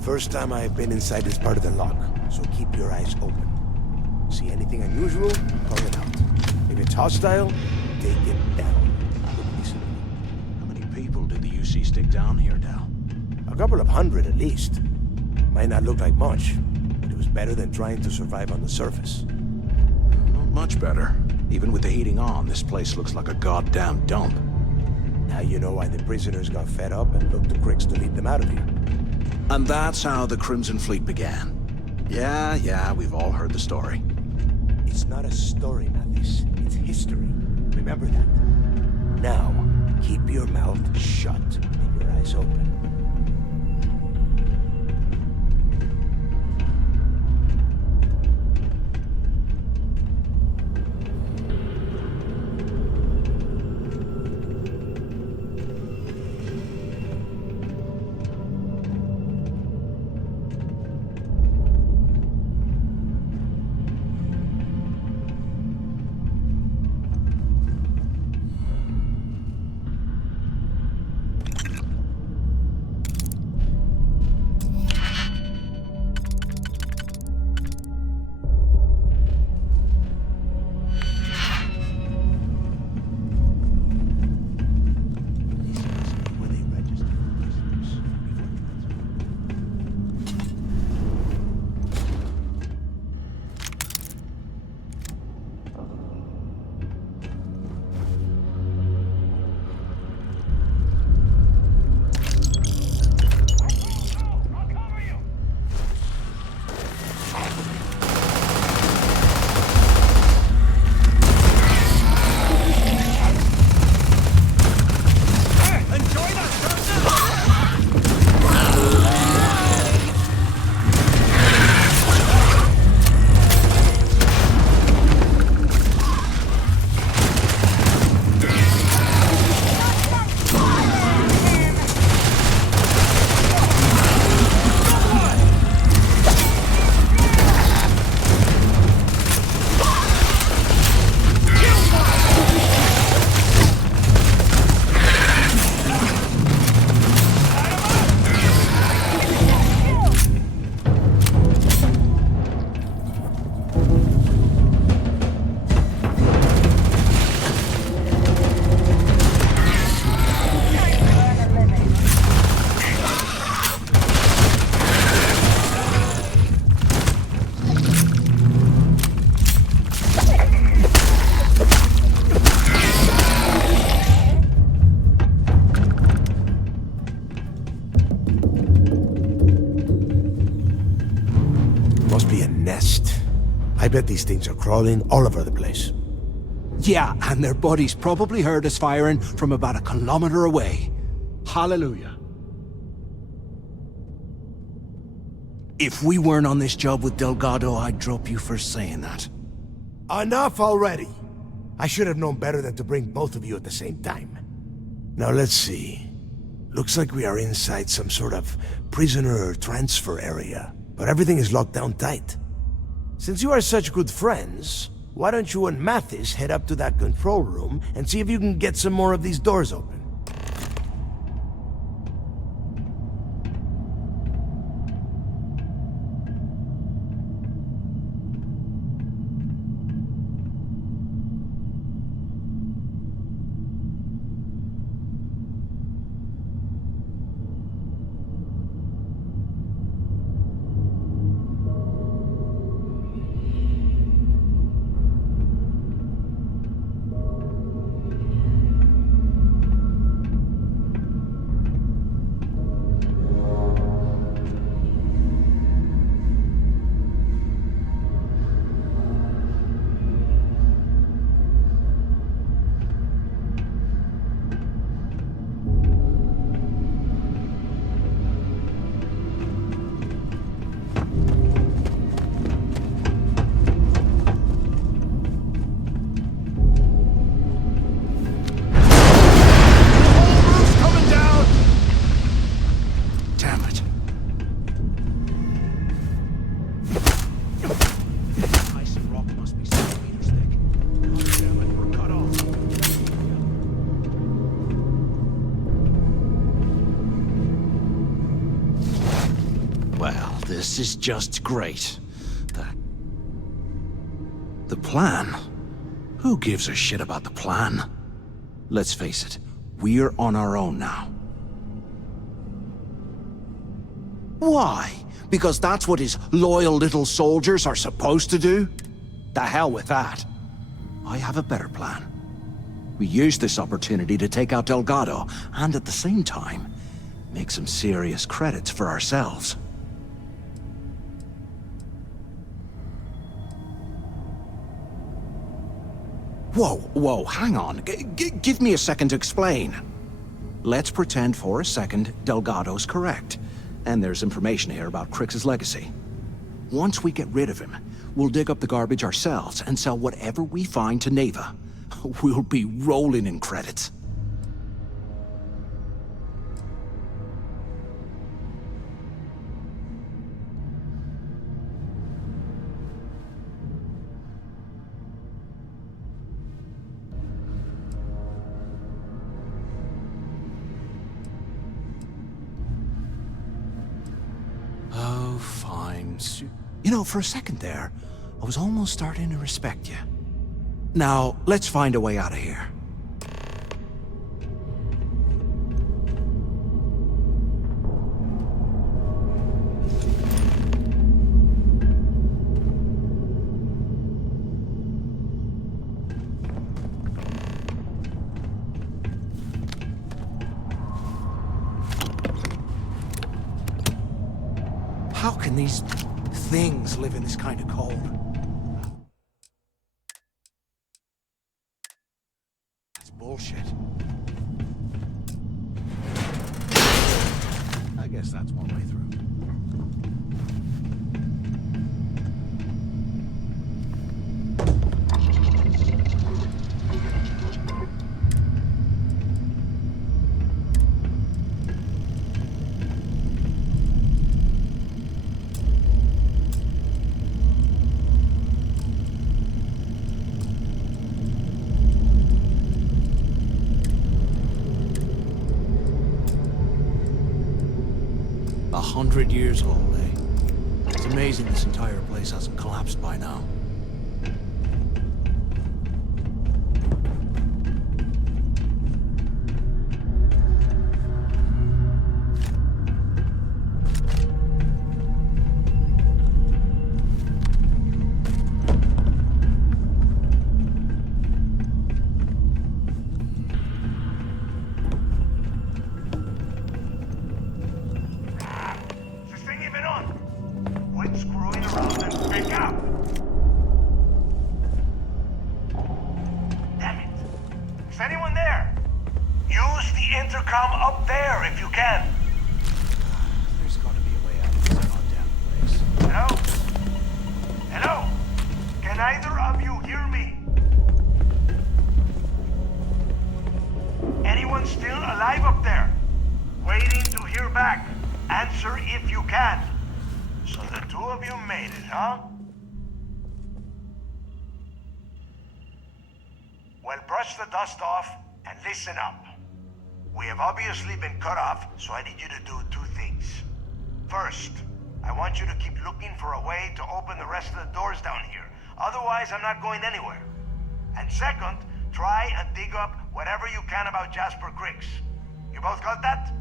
First time I've been inside this part of the lock, so keep your eyes open. See anything unusual, call it out. If it's hostile, take it down. How many people did the UC stick down here, Dal? A couple of hundred at least. Might not look like much, but it was better than trying to survive on the surface. Not much better. Even with the heating on, this place looks like a goddamn dump. Now you know why the prisoners got fed up and looked to Griggs to lead them out of here. And that's how the Crimson Fleet began. Yeah, we've all heard the story. It's not a story, Mathis. It's history. Remember that. Now, keep your mouth shut and your eyes open. be a nest. I bet these things are crawling all over the place. Yeah, and their buddies probably heard us firing from about 1 kilometer away. Hallelujah. If we weren't on this job with Delgado, I'd drop you for saying that. Enough already! I should have known better than to bring both of you at the same time. Now let's see. Looks like we are inside some sort of prisoner transfer area, but everything is locked down tight. Since you are such good friends, why don't you and Mathis head up to that control room and see if you can get some more of these doors open? This is just great. The plan? Who gives a shit about the plan? Let's face it, we're on our own now. Why? Because that's what his loyal little soldiers are supposed to do? The hell with that. I have a better plan. We use this opportunity to take out Delgado, and at the same time, make some serious credits for ourselves. Whoa, hang on. Give me a second to explain. Let's pretend for a second Delgado's correct, and there's information here about Crix's legacy. Once we get rid of him, we'll dig up the garbage ourselves and sell whatever we find to Neva. We'll be rolling in credits. Oh, fine. You know, for a second there, I was almost starting to respect you. Now, let's find a way out of here. How can these things live in this kind of cold? That's bullshit. I guess that's one way through. 100 years old, eh? It's amazing this entire place hasn't collapsed by now. Quit screwing around and Answer if you can. So the two of you made it, huh? Well, brush the dust off and listen up. We have obviously been cut off, so I need you to do two things. First, I want you to keep looking for a way to open the rest of the doors down here. Otherwise, I'm not going anywhere. And second, try and dig up whatever you can about Jasper Cricks. You both got that?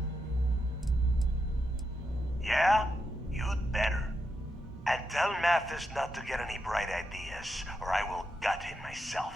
Yeah? You'd better. And tell Mathis not to get any bright ideas, or I will gut him myself.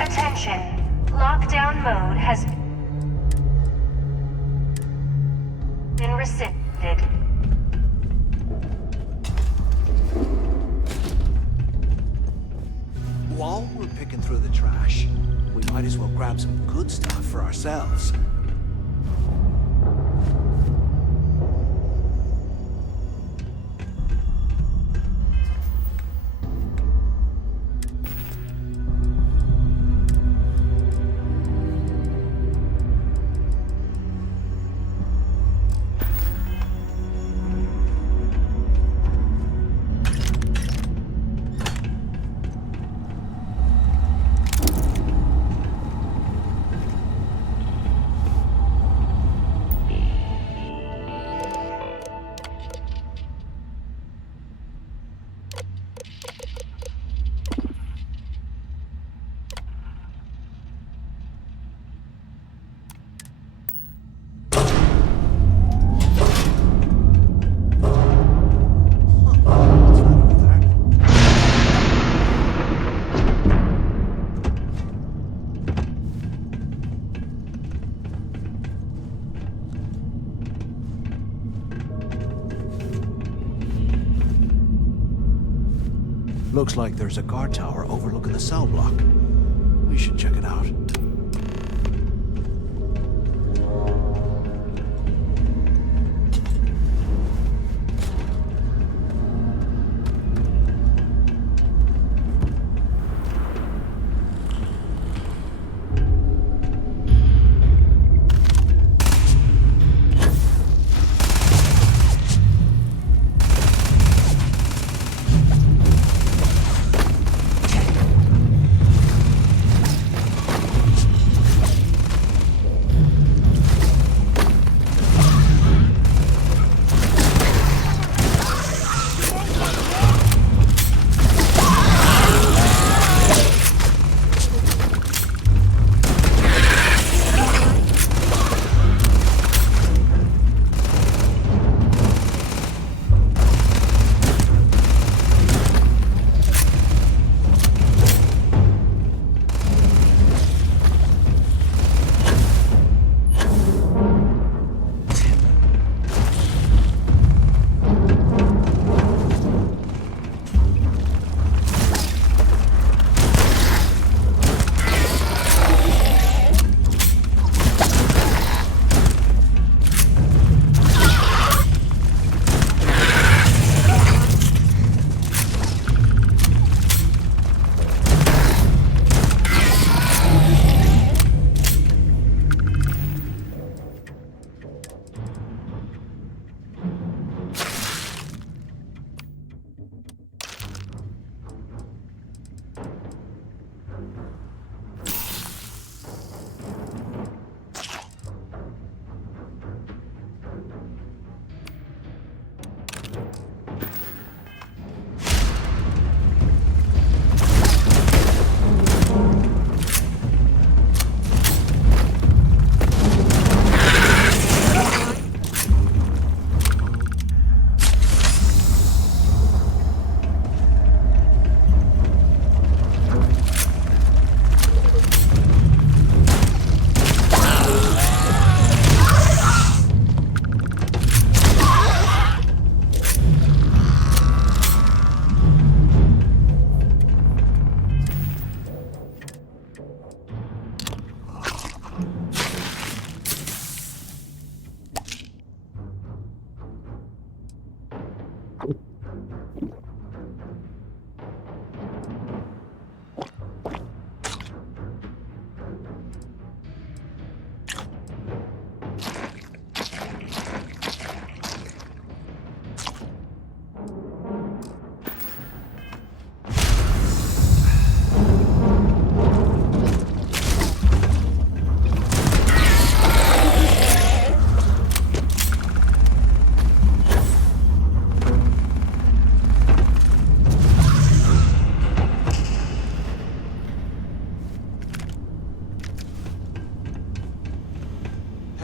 Attention. Lockdown mode has been rescinded. While we're picking through the trash, we might as well grab some good stuff for ourselves. Looks like there's a guard tower overlooking the cell block. We should check it out.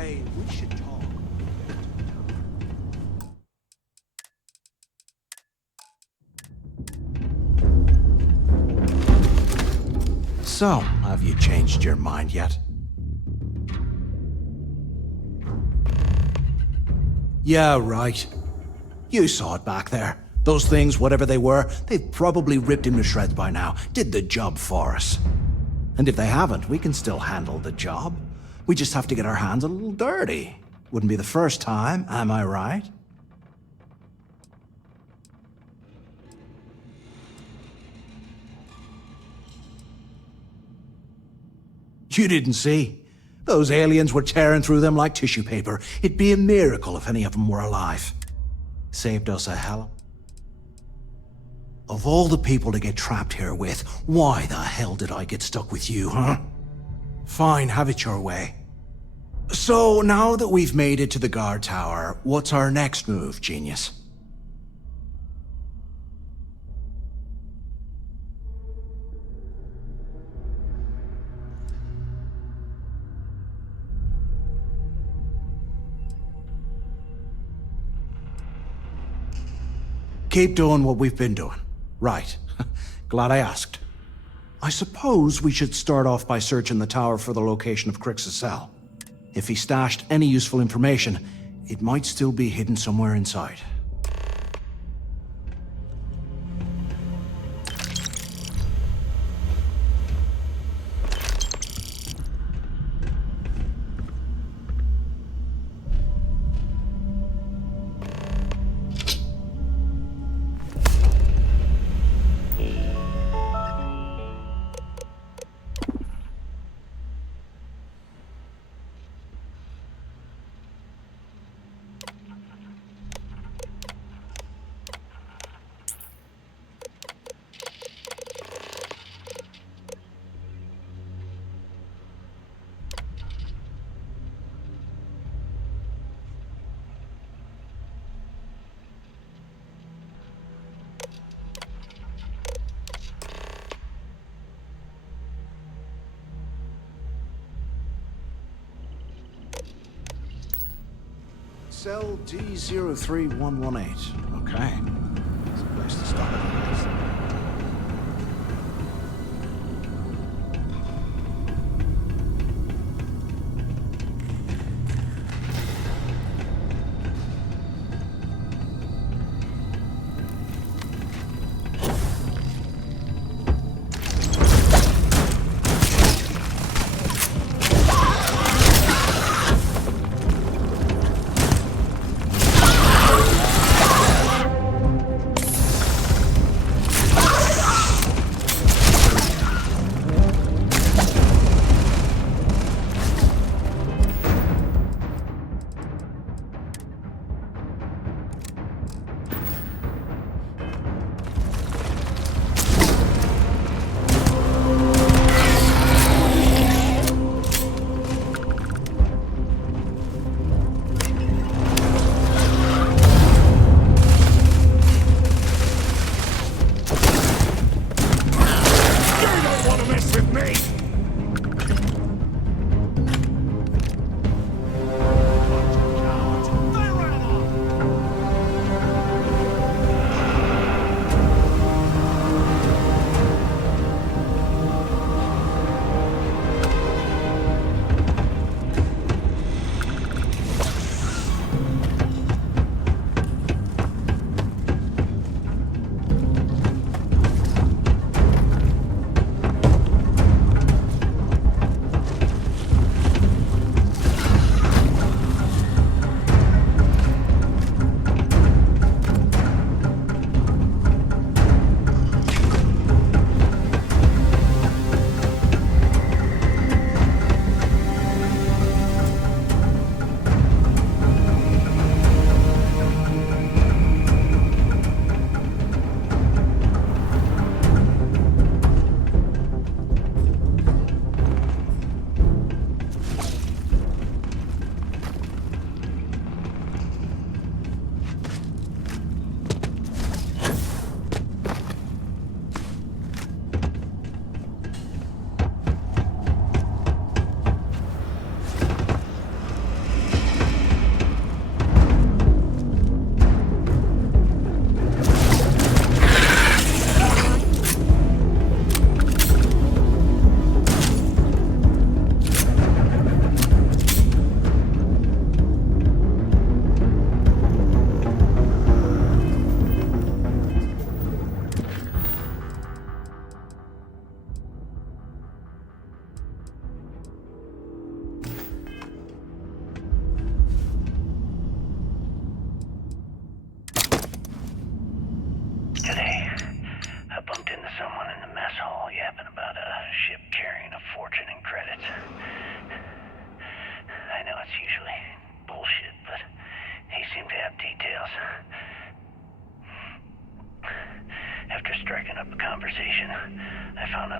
Hey, we should talk. So, have you changed your mind yet? Yeah, right. You saw it back there. Those things, whatever they were, they've probably ripped him to shreds by now. Did the job for us. And if they haven't, we can still handle the job. We just have to get our hands a little dirty. Wouldn't be the first time, am I right? You didn't see. Those aliens were tearing through them like tissue paper. It'd be a miracle if any of them were alive. Saved us a hell of all the people to get trapped here with, why the hell did I get stuck with you, huh? Fine, have it your way. So, now that we've made it to the guard tower, what's our next move, genius? Keep doing what we've been doing. Right. Glad I asked. I suppose we should start off by searching the tower for the location of Crix's cell. If he stashed any useful information, it might still be hidden somewhere inside. Cell D03118. Okay. That's a place to start.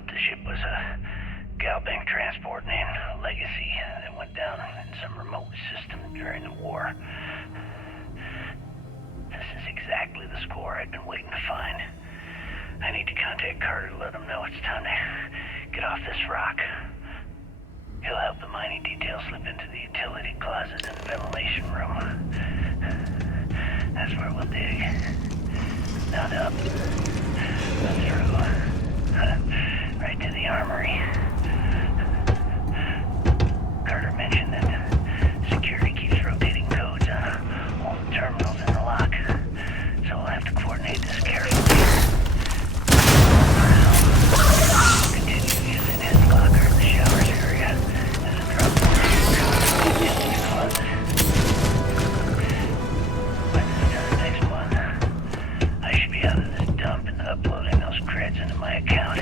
out the ship was a Galbank transport named Legacy that went down in some remote system during the war. This is exactly the score I'd been waiting to find. I need to contact Carter to let him know it's time to get off this rock. He'll help the mining detail slip into the utility closet in the ventilation room. That's where we'll dig. Not up, but through. Right to the armory. Carter mentioned that security keeps rotating codes on all the terminals in the lock, so we'll have to coordinate this carefully. Continue using his locker in the showers area as a drop utility closet. By this time next month, I should be out of this dump and uploading those creds into my account.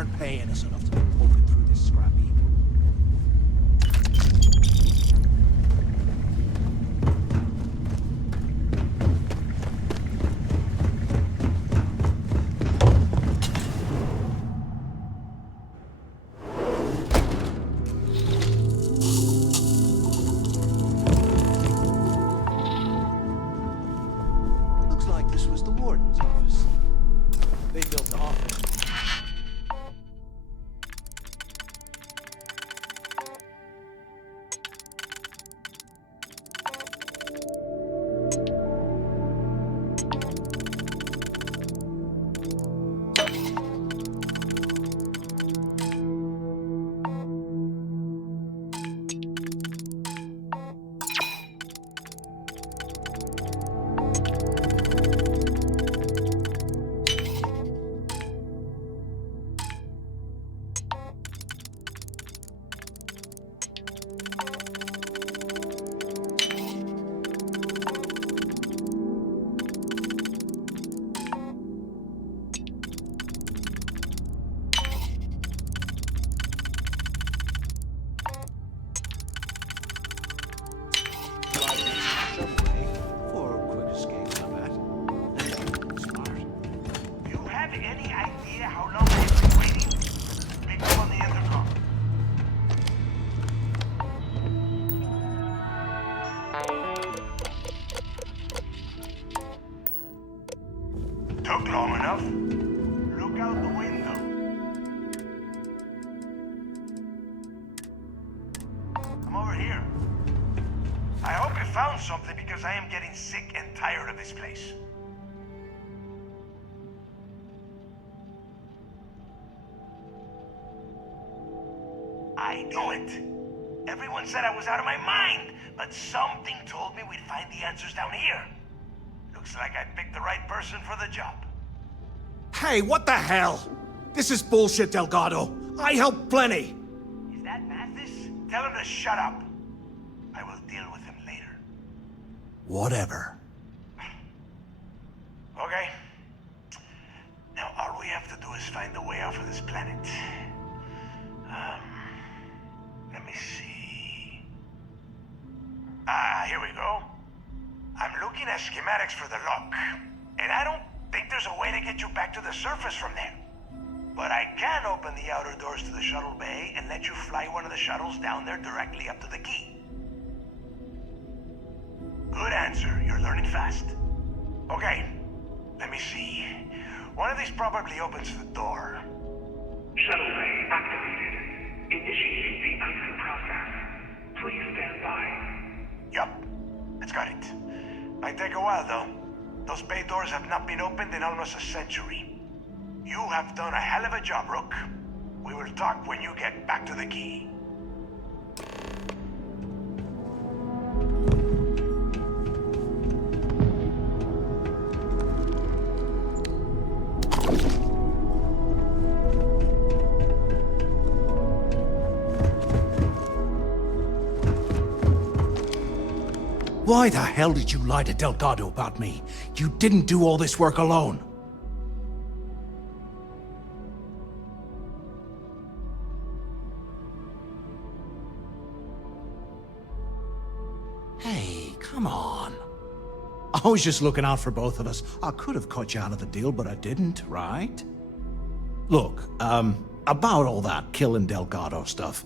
aren't paying us enough to be poking through this scrap heap. Looks like this was the warden's office. They built the office. Took long enough. Look out the window. I'm over here. I hope you found something because I am getting sick and tired of this place. I knew it. Everyone said I was out of my mind, but something told me we'd find the answers down here. Looks like I picked the right person for the job. Hey, what the hell? This is bullshit, Delgado. I helped plenty. Is that Mathis? Tell him to shut up. I will deal with him later. Whatever. Okay. Now all we have to do is find a way off of this planet. Let me see. Here we go. I'm looking at schematics for the lock, and I don't think there's a way to get you back to the surface from there. But I can open the outer doors to the shuttle bay and let you fly one of the shuttles down there directly up to the key. Good answer. You're learning fast. Okay, let me see. One of these probably opens the door. Shuttle bay activated. Initiating the icing process. Please stand by. Yup, it's got it. Might take a while, though. Those bay doors have not been opened in almost a century. You have done a hell of a job, Rook. We will talk when you get back to the key. Why the hell did you lie to Delgado about me? You didn't do all this work alone. Hey, come on. I was just looking out for both of us. I could have cut you out of the deal, but I didn't, right? Look, about all that killing Delgado stuff,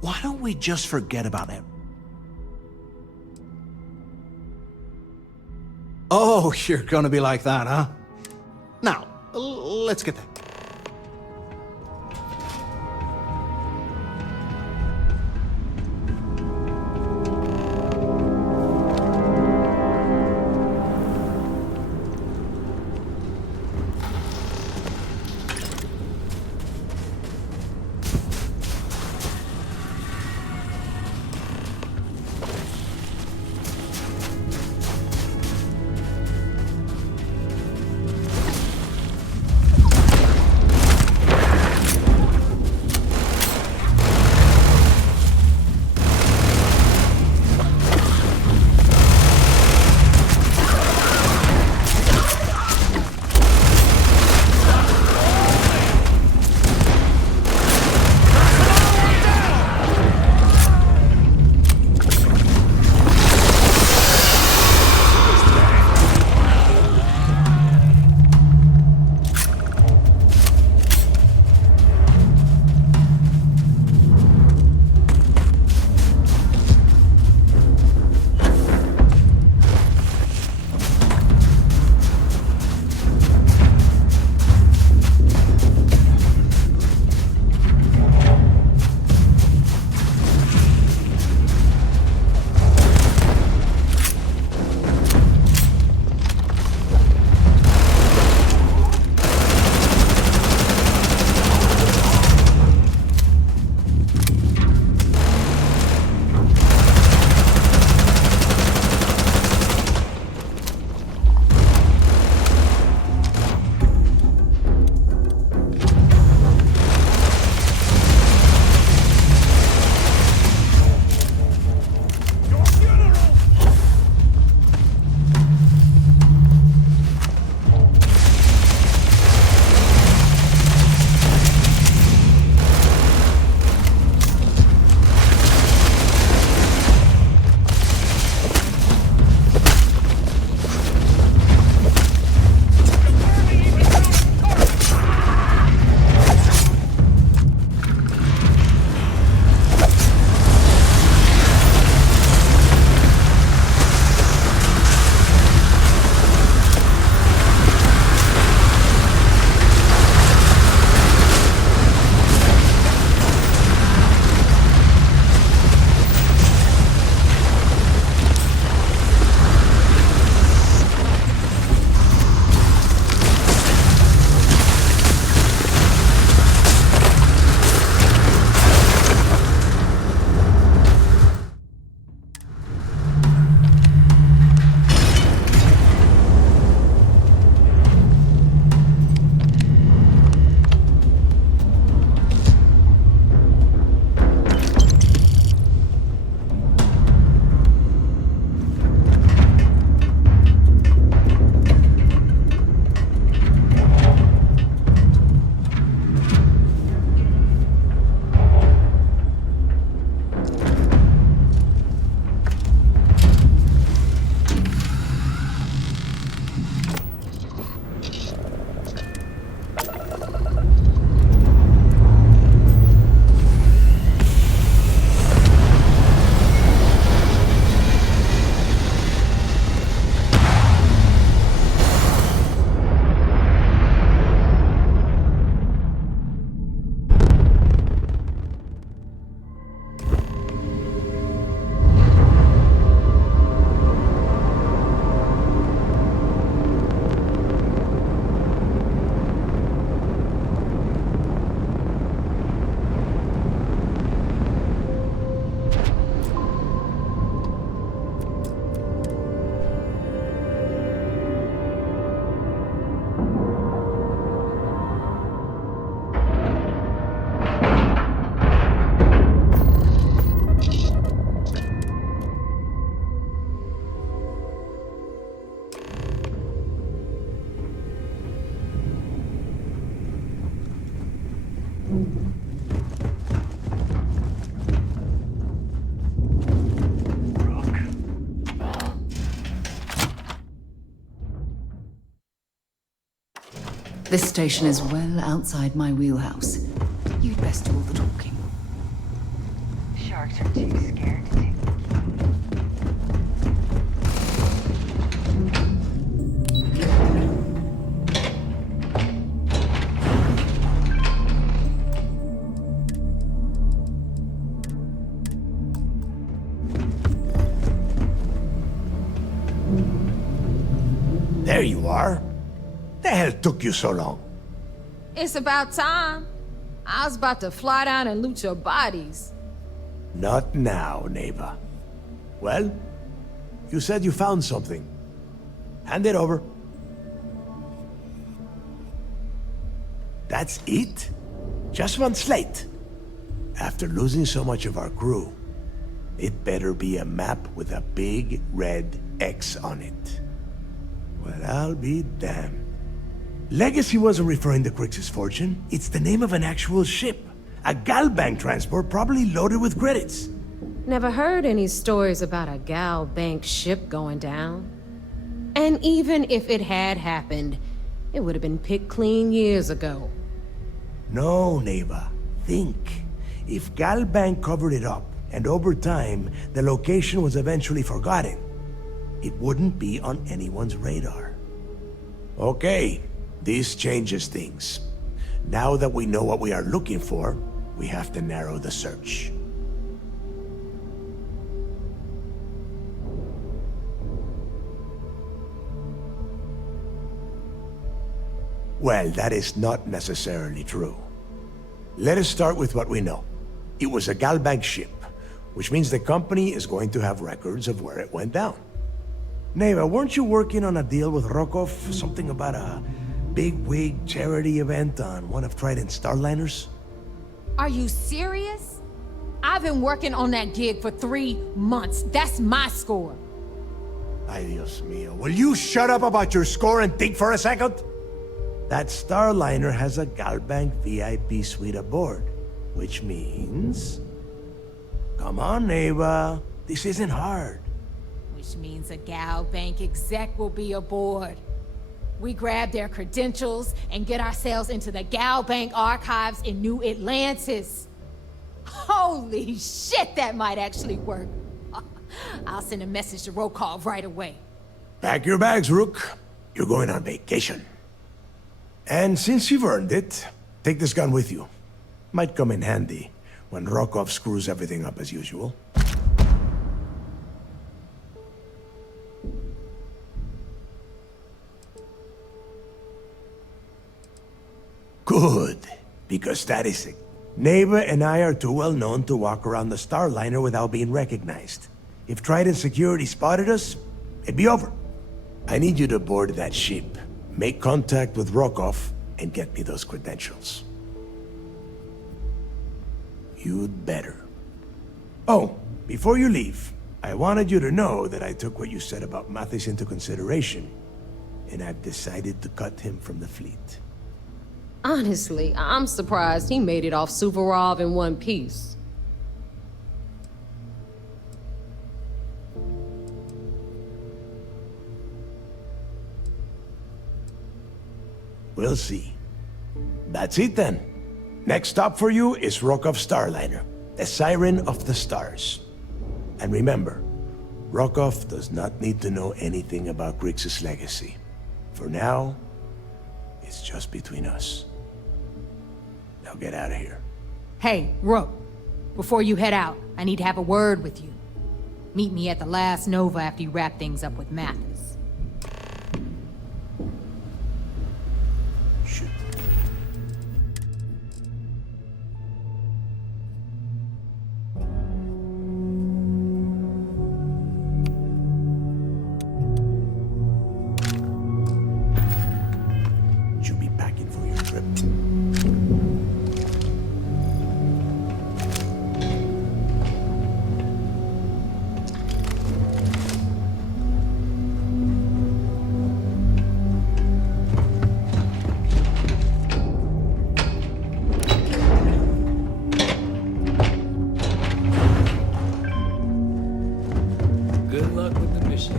why don't we just forget about it? Oh, you're gonna be like that, huh? Now, let's get that. This station is well outside my wheelhouse. You'd best do all the talking. Sharks are too scared to take the There you are. The hell took you so long? It's about time. I was about to fly down and loot your bodies. Not now, neighbor. Well, you said you found something. Hand it over. That's it? Just one slate? After losing so much of our crew, it better be a map with a big red X on it. Well, I'll be damned. Legacy wasn't referring to Crix's fortune. It's the name of an actual ship. A Galbank transport probably loaded with credits. Never heard any stories about a Gal Bank ship going down. And even if it had happened, it would have been picked clean years ago. No, neighbor. Think. If Galbank covered it up, and over time, the location was eventually forgotten, it wouldn't be on anyone's radar. Okay, this changes things. Now that we know what we are looking for, we have to narrow the search. Well, that is not necessarily true. Let us start with what we know. It was a Galbank ship, which means the company is going to have records of where it went down. Neva, weren't you working on a deal with Rokov? Something about a big-wig charity event on one of Trident's Starliners? Are you serious? I've been working on that gig for 3 months. That's my score. Ay, Dios mío. Will you shut up about your score and think for a second? That Starliner has a Galbank VIP suite aboard, which means... Come on, Neva. This isn't hard. Which means a Gal Bank exec will be aboard. We grab their credentials and get ourselves into the Gal Bank archives in New Atlantis. Holy shit, that might actually work. I'll send a message to Rokov right away. Pack your bags, Rook. You're going on vacation. And since you've earned it, take this gun with you. Might come in handy when Rokov screws everything up as usual. Good, because that is it. Neva and I are too well known to walk around the Starliner without being recognized. If Trident Security spotted us, it'd be over. I need you to board that ship, make contact with Rokov, and get me those credentials. You'd better. Oh, before you leave, I wanted you to know that I took what you said about Mathis into consideration, and I've decided to cut him from the fleet. Honestly, I'm surprised he made it off Suvorov in one piece. We'll see. That's it then. Next stop for you is Rokov Starliner, the Siren of the Stars. And remember, Rokov does not need to know anything about Grix's legacy. For now, it's just between us. Now get out of here. Hey, Rook, before you head out, I need to have a word with you. Meet me at the last Nova after you wrap things up with Mathis. Shoot. Should be packing for your trip. Good luck with the mission.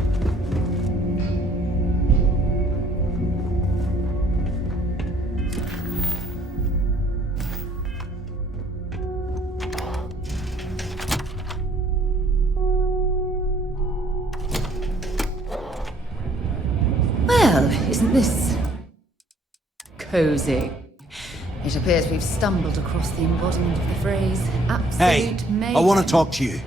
Well, isn't this cozy? It appears we've stumbled across the embodiment of the phrase absolute Hey, mayhem. I want to talk to you.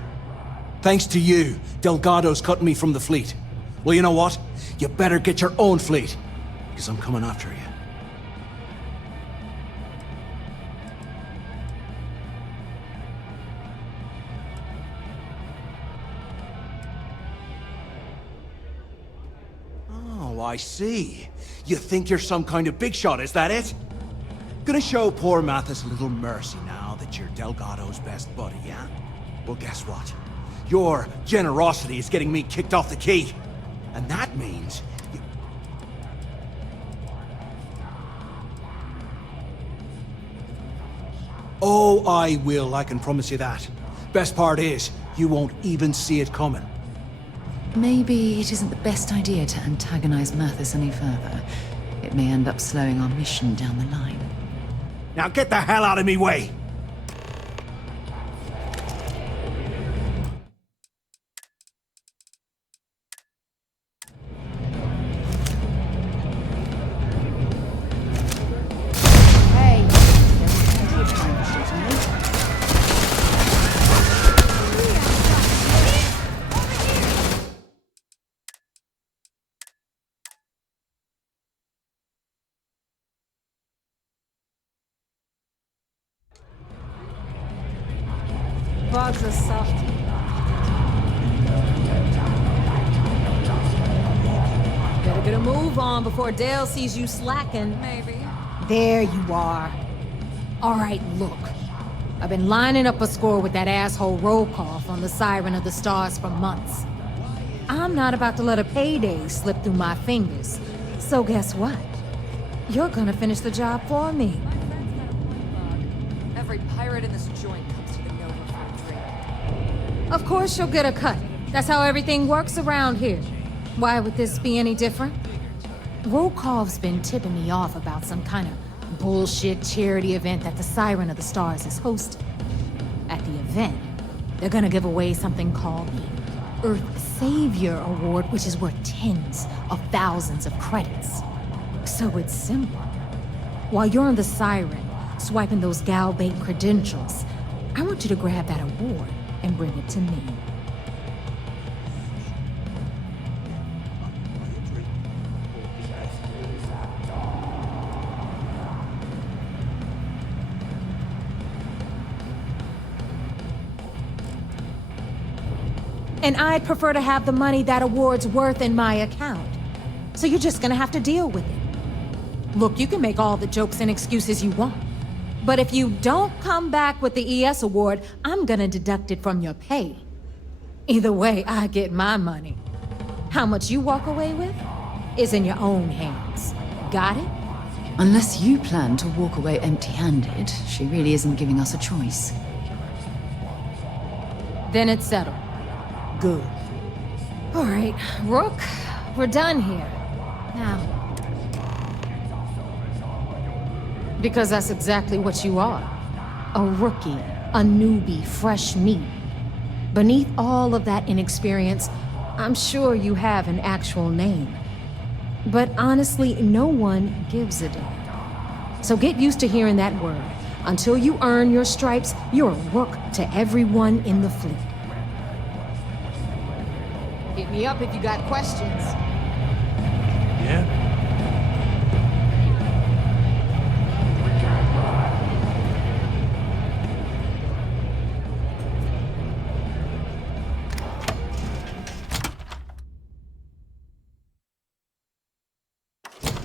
Thanks to you, Delgado's cutting me from the fleet. Well, you know what? You better get your own fleet, because I'm coming after you. Oh, I see. You think you're some kind of big shot, is that it? Gonna show poor Mathis a little mercy now that you're Delgado's best buddy, yeah? Well, guess what? Your generosity is getting me kicked off the key. And that means... Oh, I will, I can promise you that. Best part is, you won't even see it coming. Maybe it isn't the best idea to antagonize Mathis any further. It may end up slowing our mission down the line. Now get the hell out of me way! Hey, there's plenty of time for shooting me. Bugs are soft. Better get a move on before Dale sees you slacking. Maybe. There you are. All right, look. I've been lining up a score with that asshole roll call on the Siren of the Stars for months. I'm not about to let a payday slip through my fingers. So guess what? You're gonna finish the job for me. Every pirate in this joint comes to the Nova for a drink. Of course you'll get a cut. That's how everything works around here. Why would this be any different? Rokov's been tipping me off about some kind of bullshit charity event that the Siren of the Stars is hosting. At the event, they're gonna give away something called the Earth Savior Award, which is worth tens of thousands of credits. So it's simple. While you're on the Siren, swiping those gal-bait credentials, I want you to grab that award and bring it to me. And I'd prefer to have the money that award's worth in my account. So you're just gonna have to deal with it. Look, you can make all the jokes and excuses you want. But if you don't come back with the ES award, I'm gonna deduct it from your pay. Either way, I get my money. How much you walk away with is in your own hands. Got it? Unless you plan to walk away empty-handed, she really isn't giving us a choice. Then it's settled. Good. All right, Rook, we're done here. Now. Because that's exactly what you are. A rookie, a newbie, fresh meat. Beneath all of that inexperience, I'm sure you have an actual name. But honestly, no one gives a damn. So get used to hearing that word. Until you earn your stripes, you're a rook to everyone in the fleet. Hit me up if you got questions. Yeah?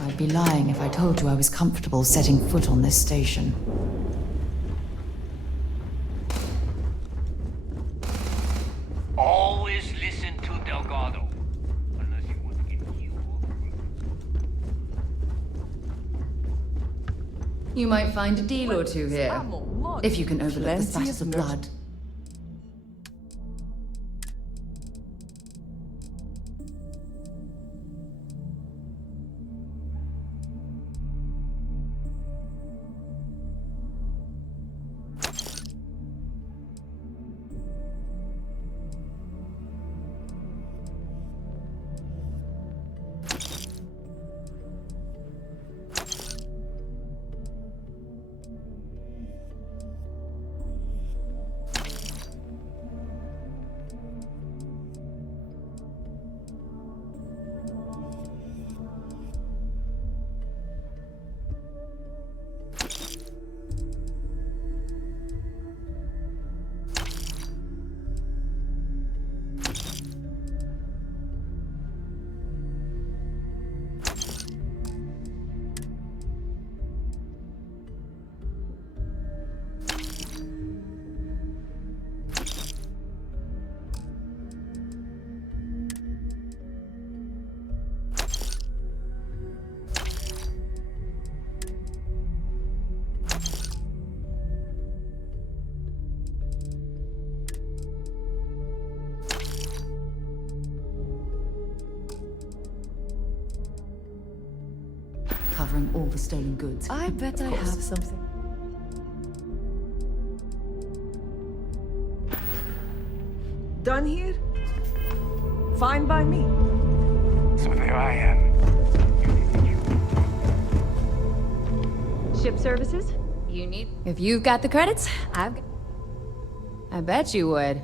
I'd be lying if I told you I was comfortable setting foot on this station. Always listen to Delgado. Unless you want to get killed. You might find a deal or two here, if you can overlook the Plenty spat of of blood. recovering all the stolen goods. I bet I have something. Done here? Fine by me. So there I am. Ship services? You need... If you've got the credits, I've got... I bet you would.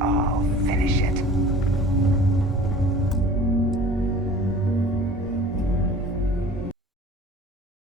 I'll finish it.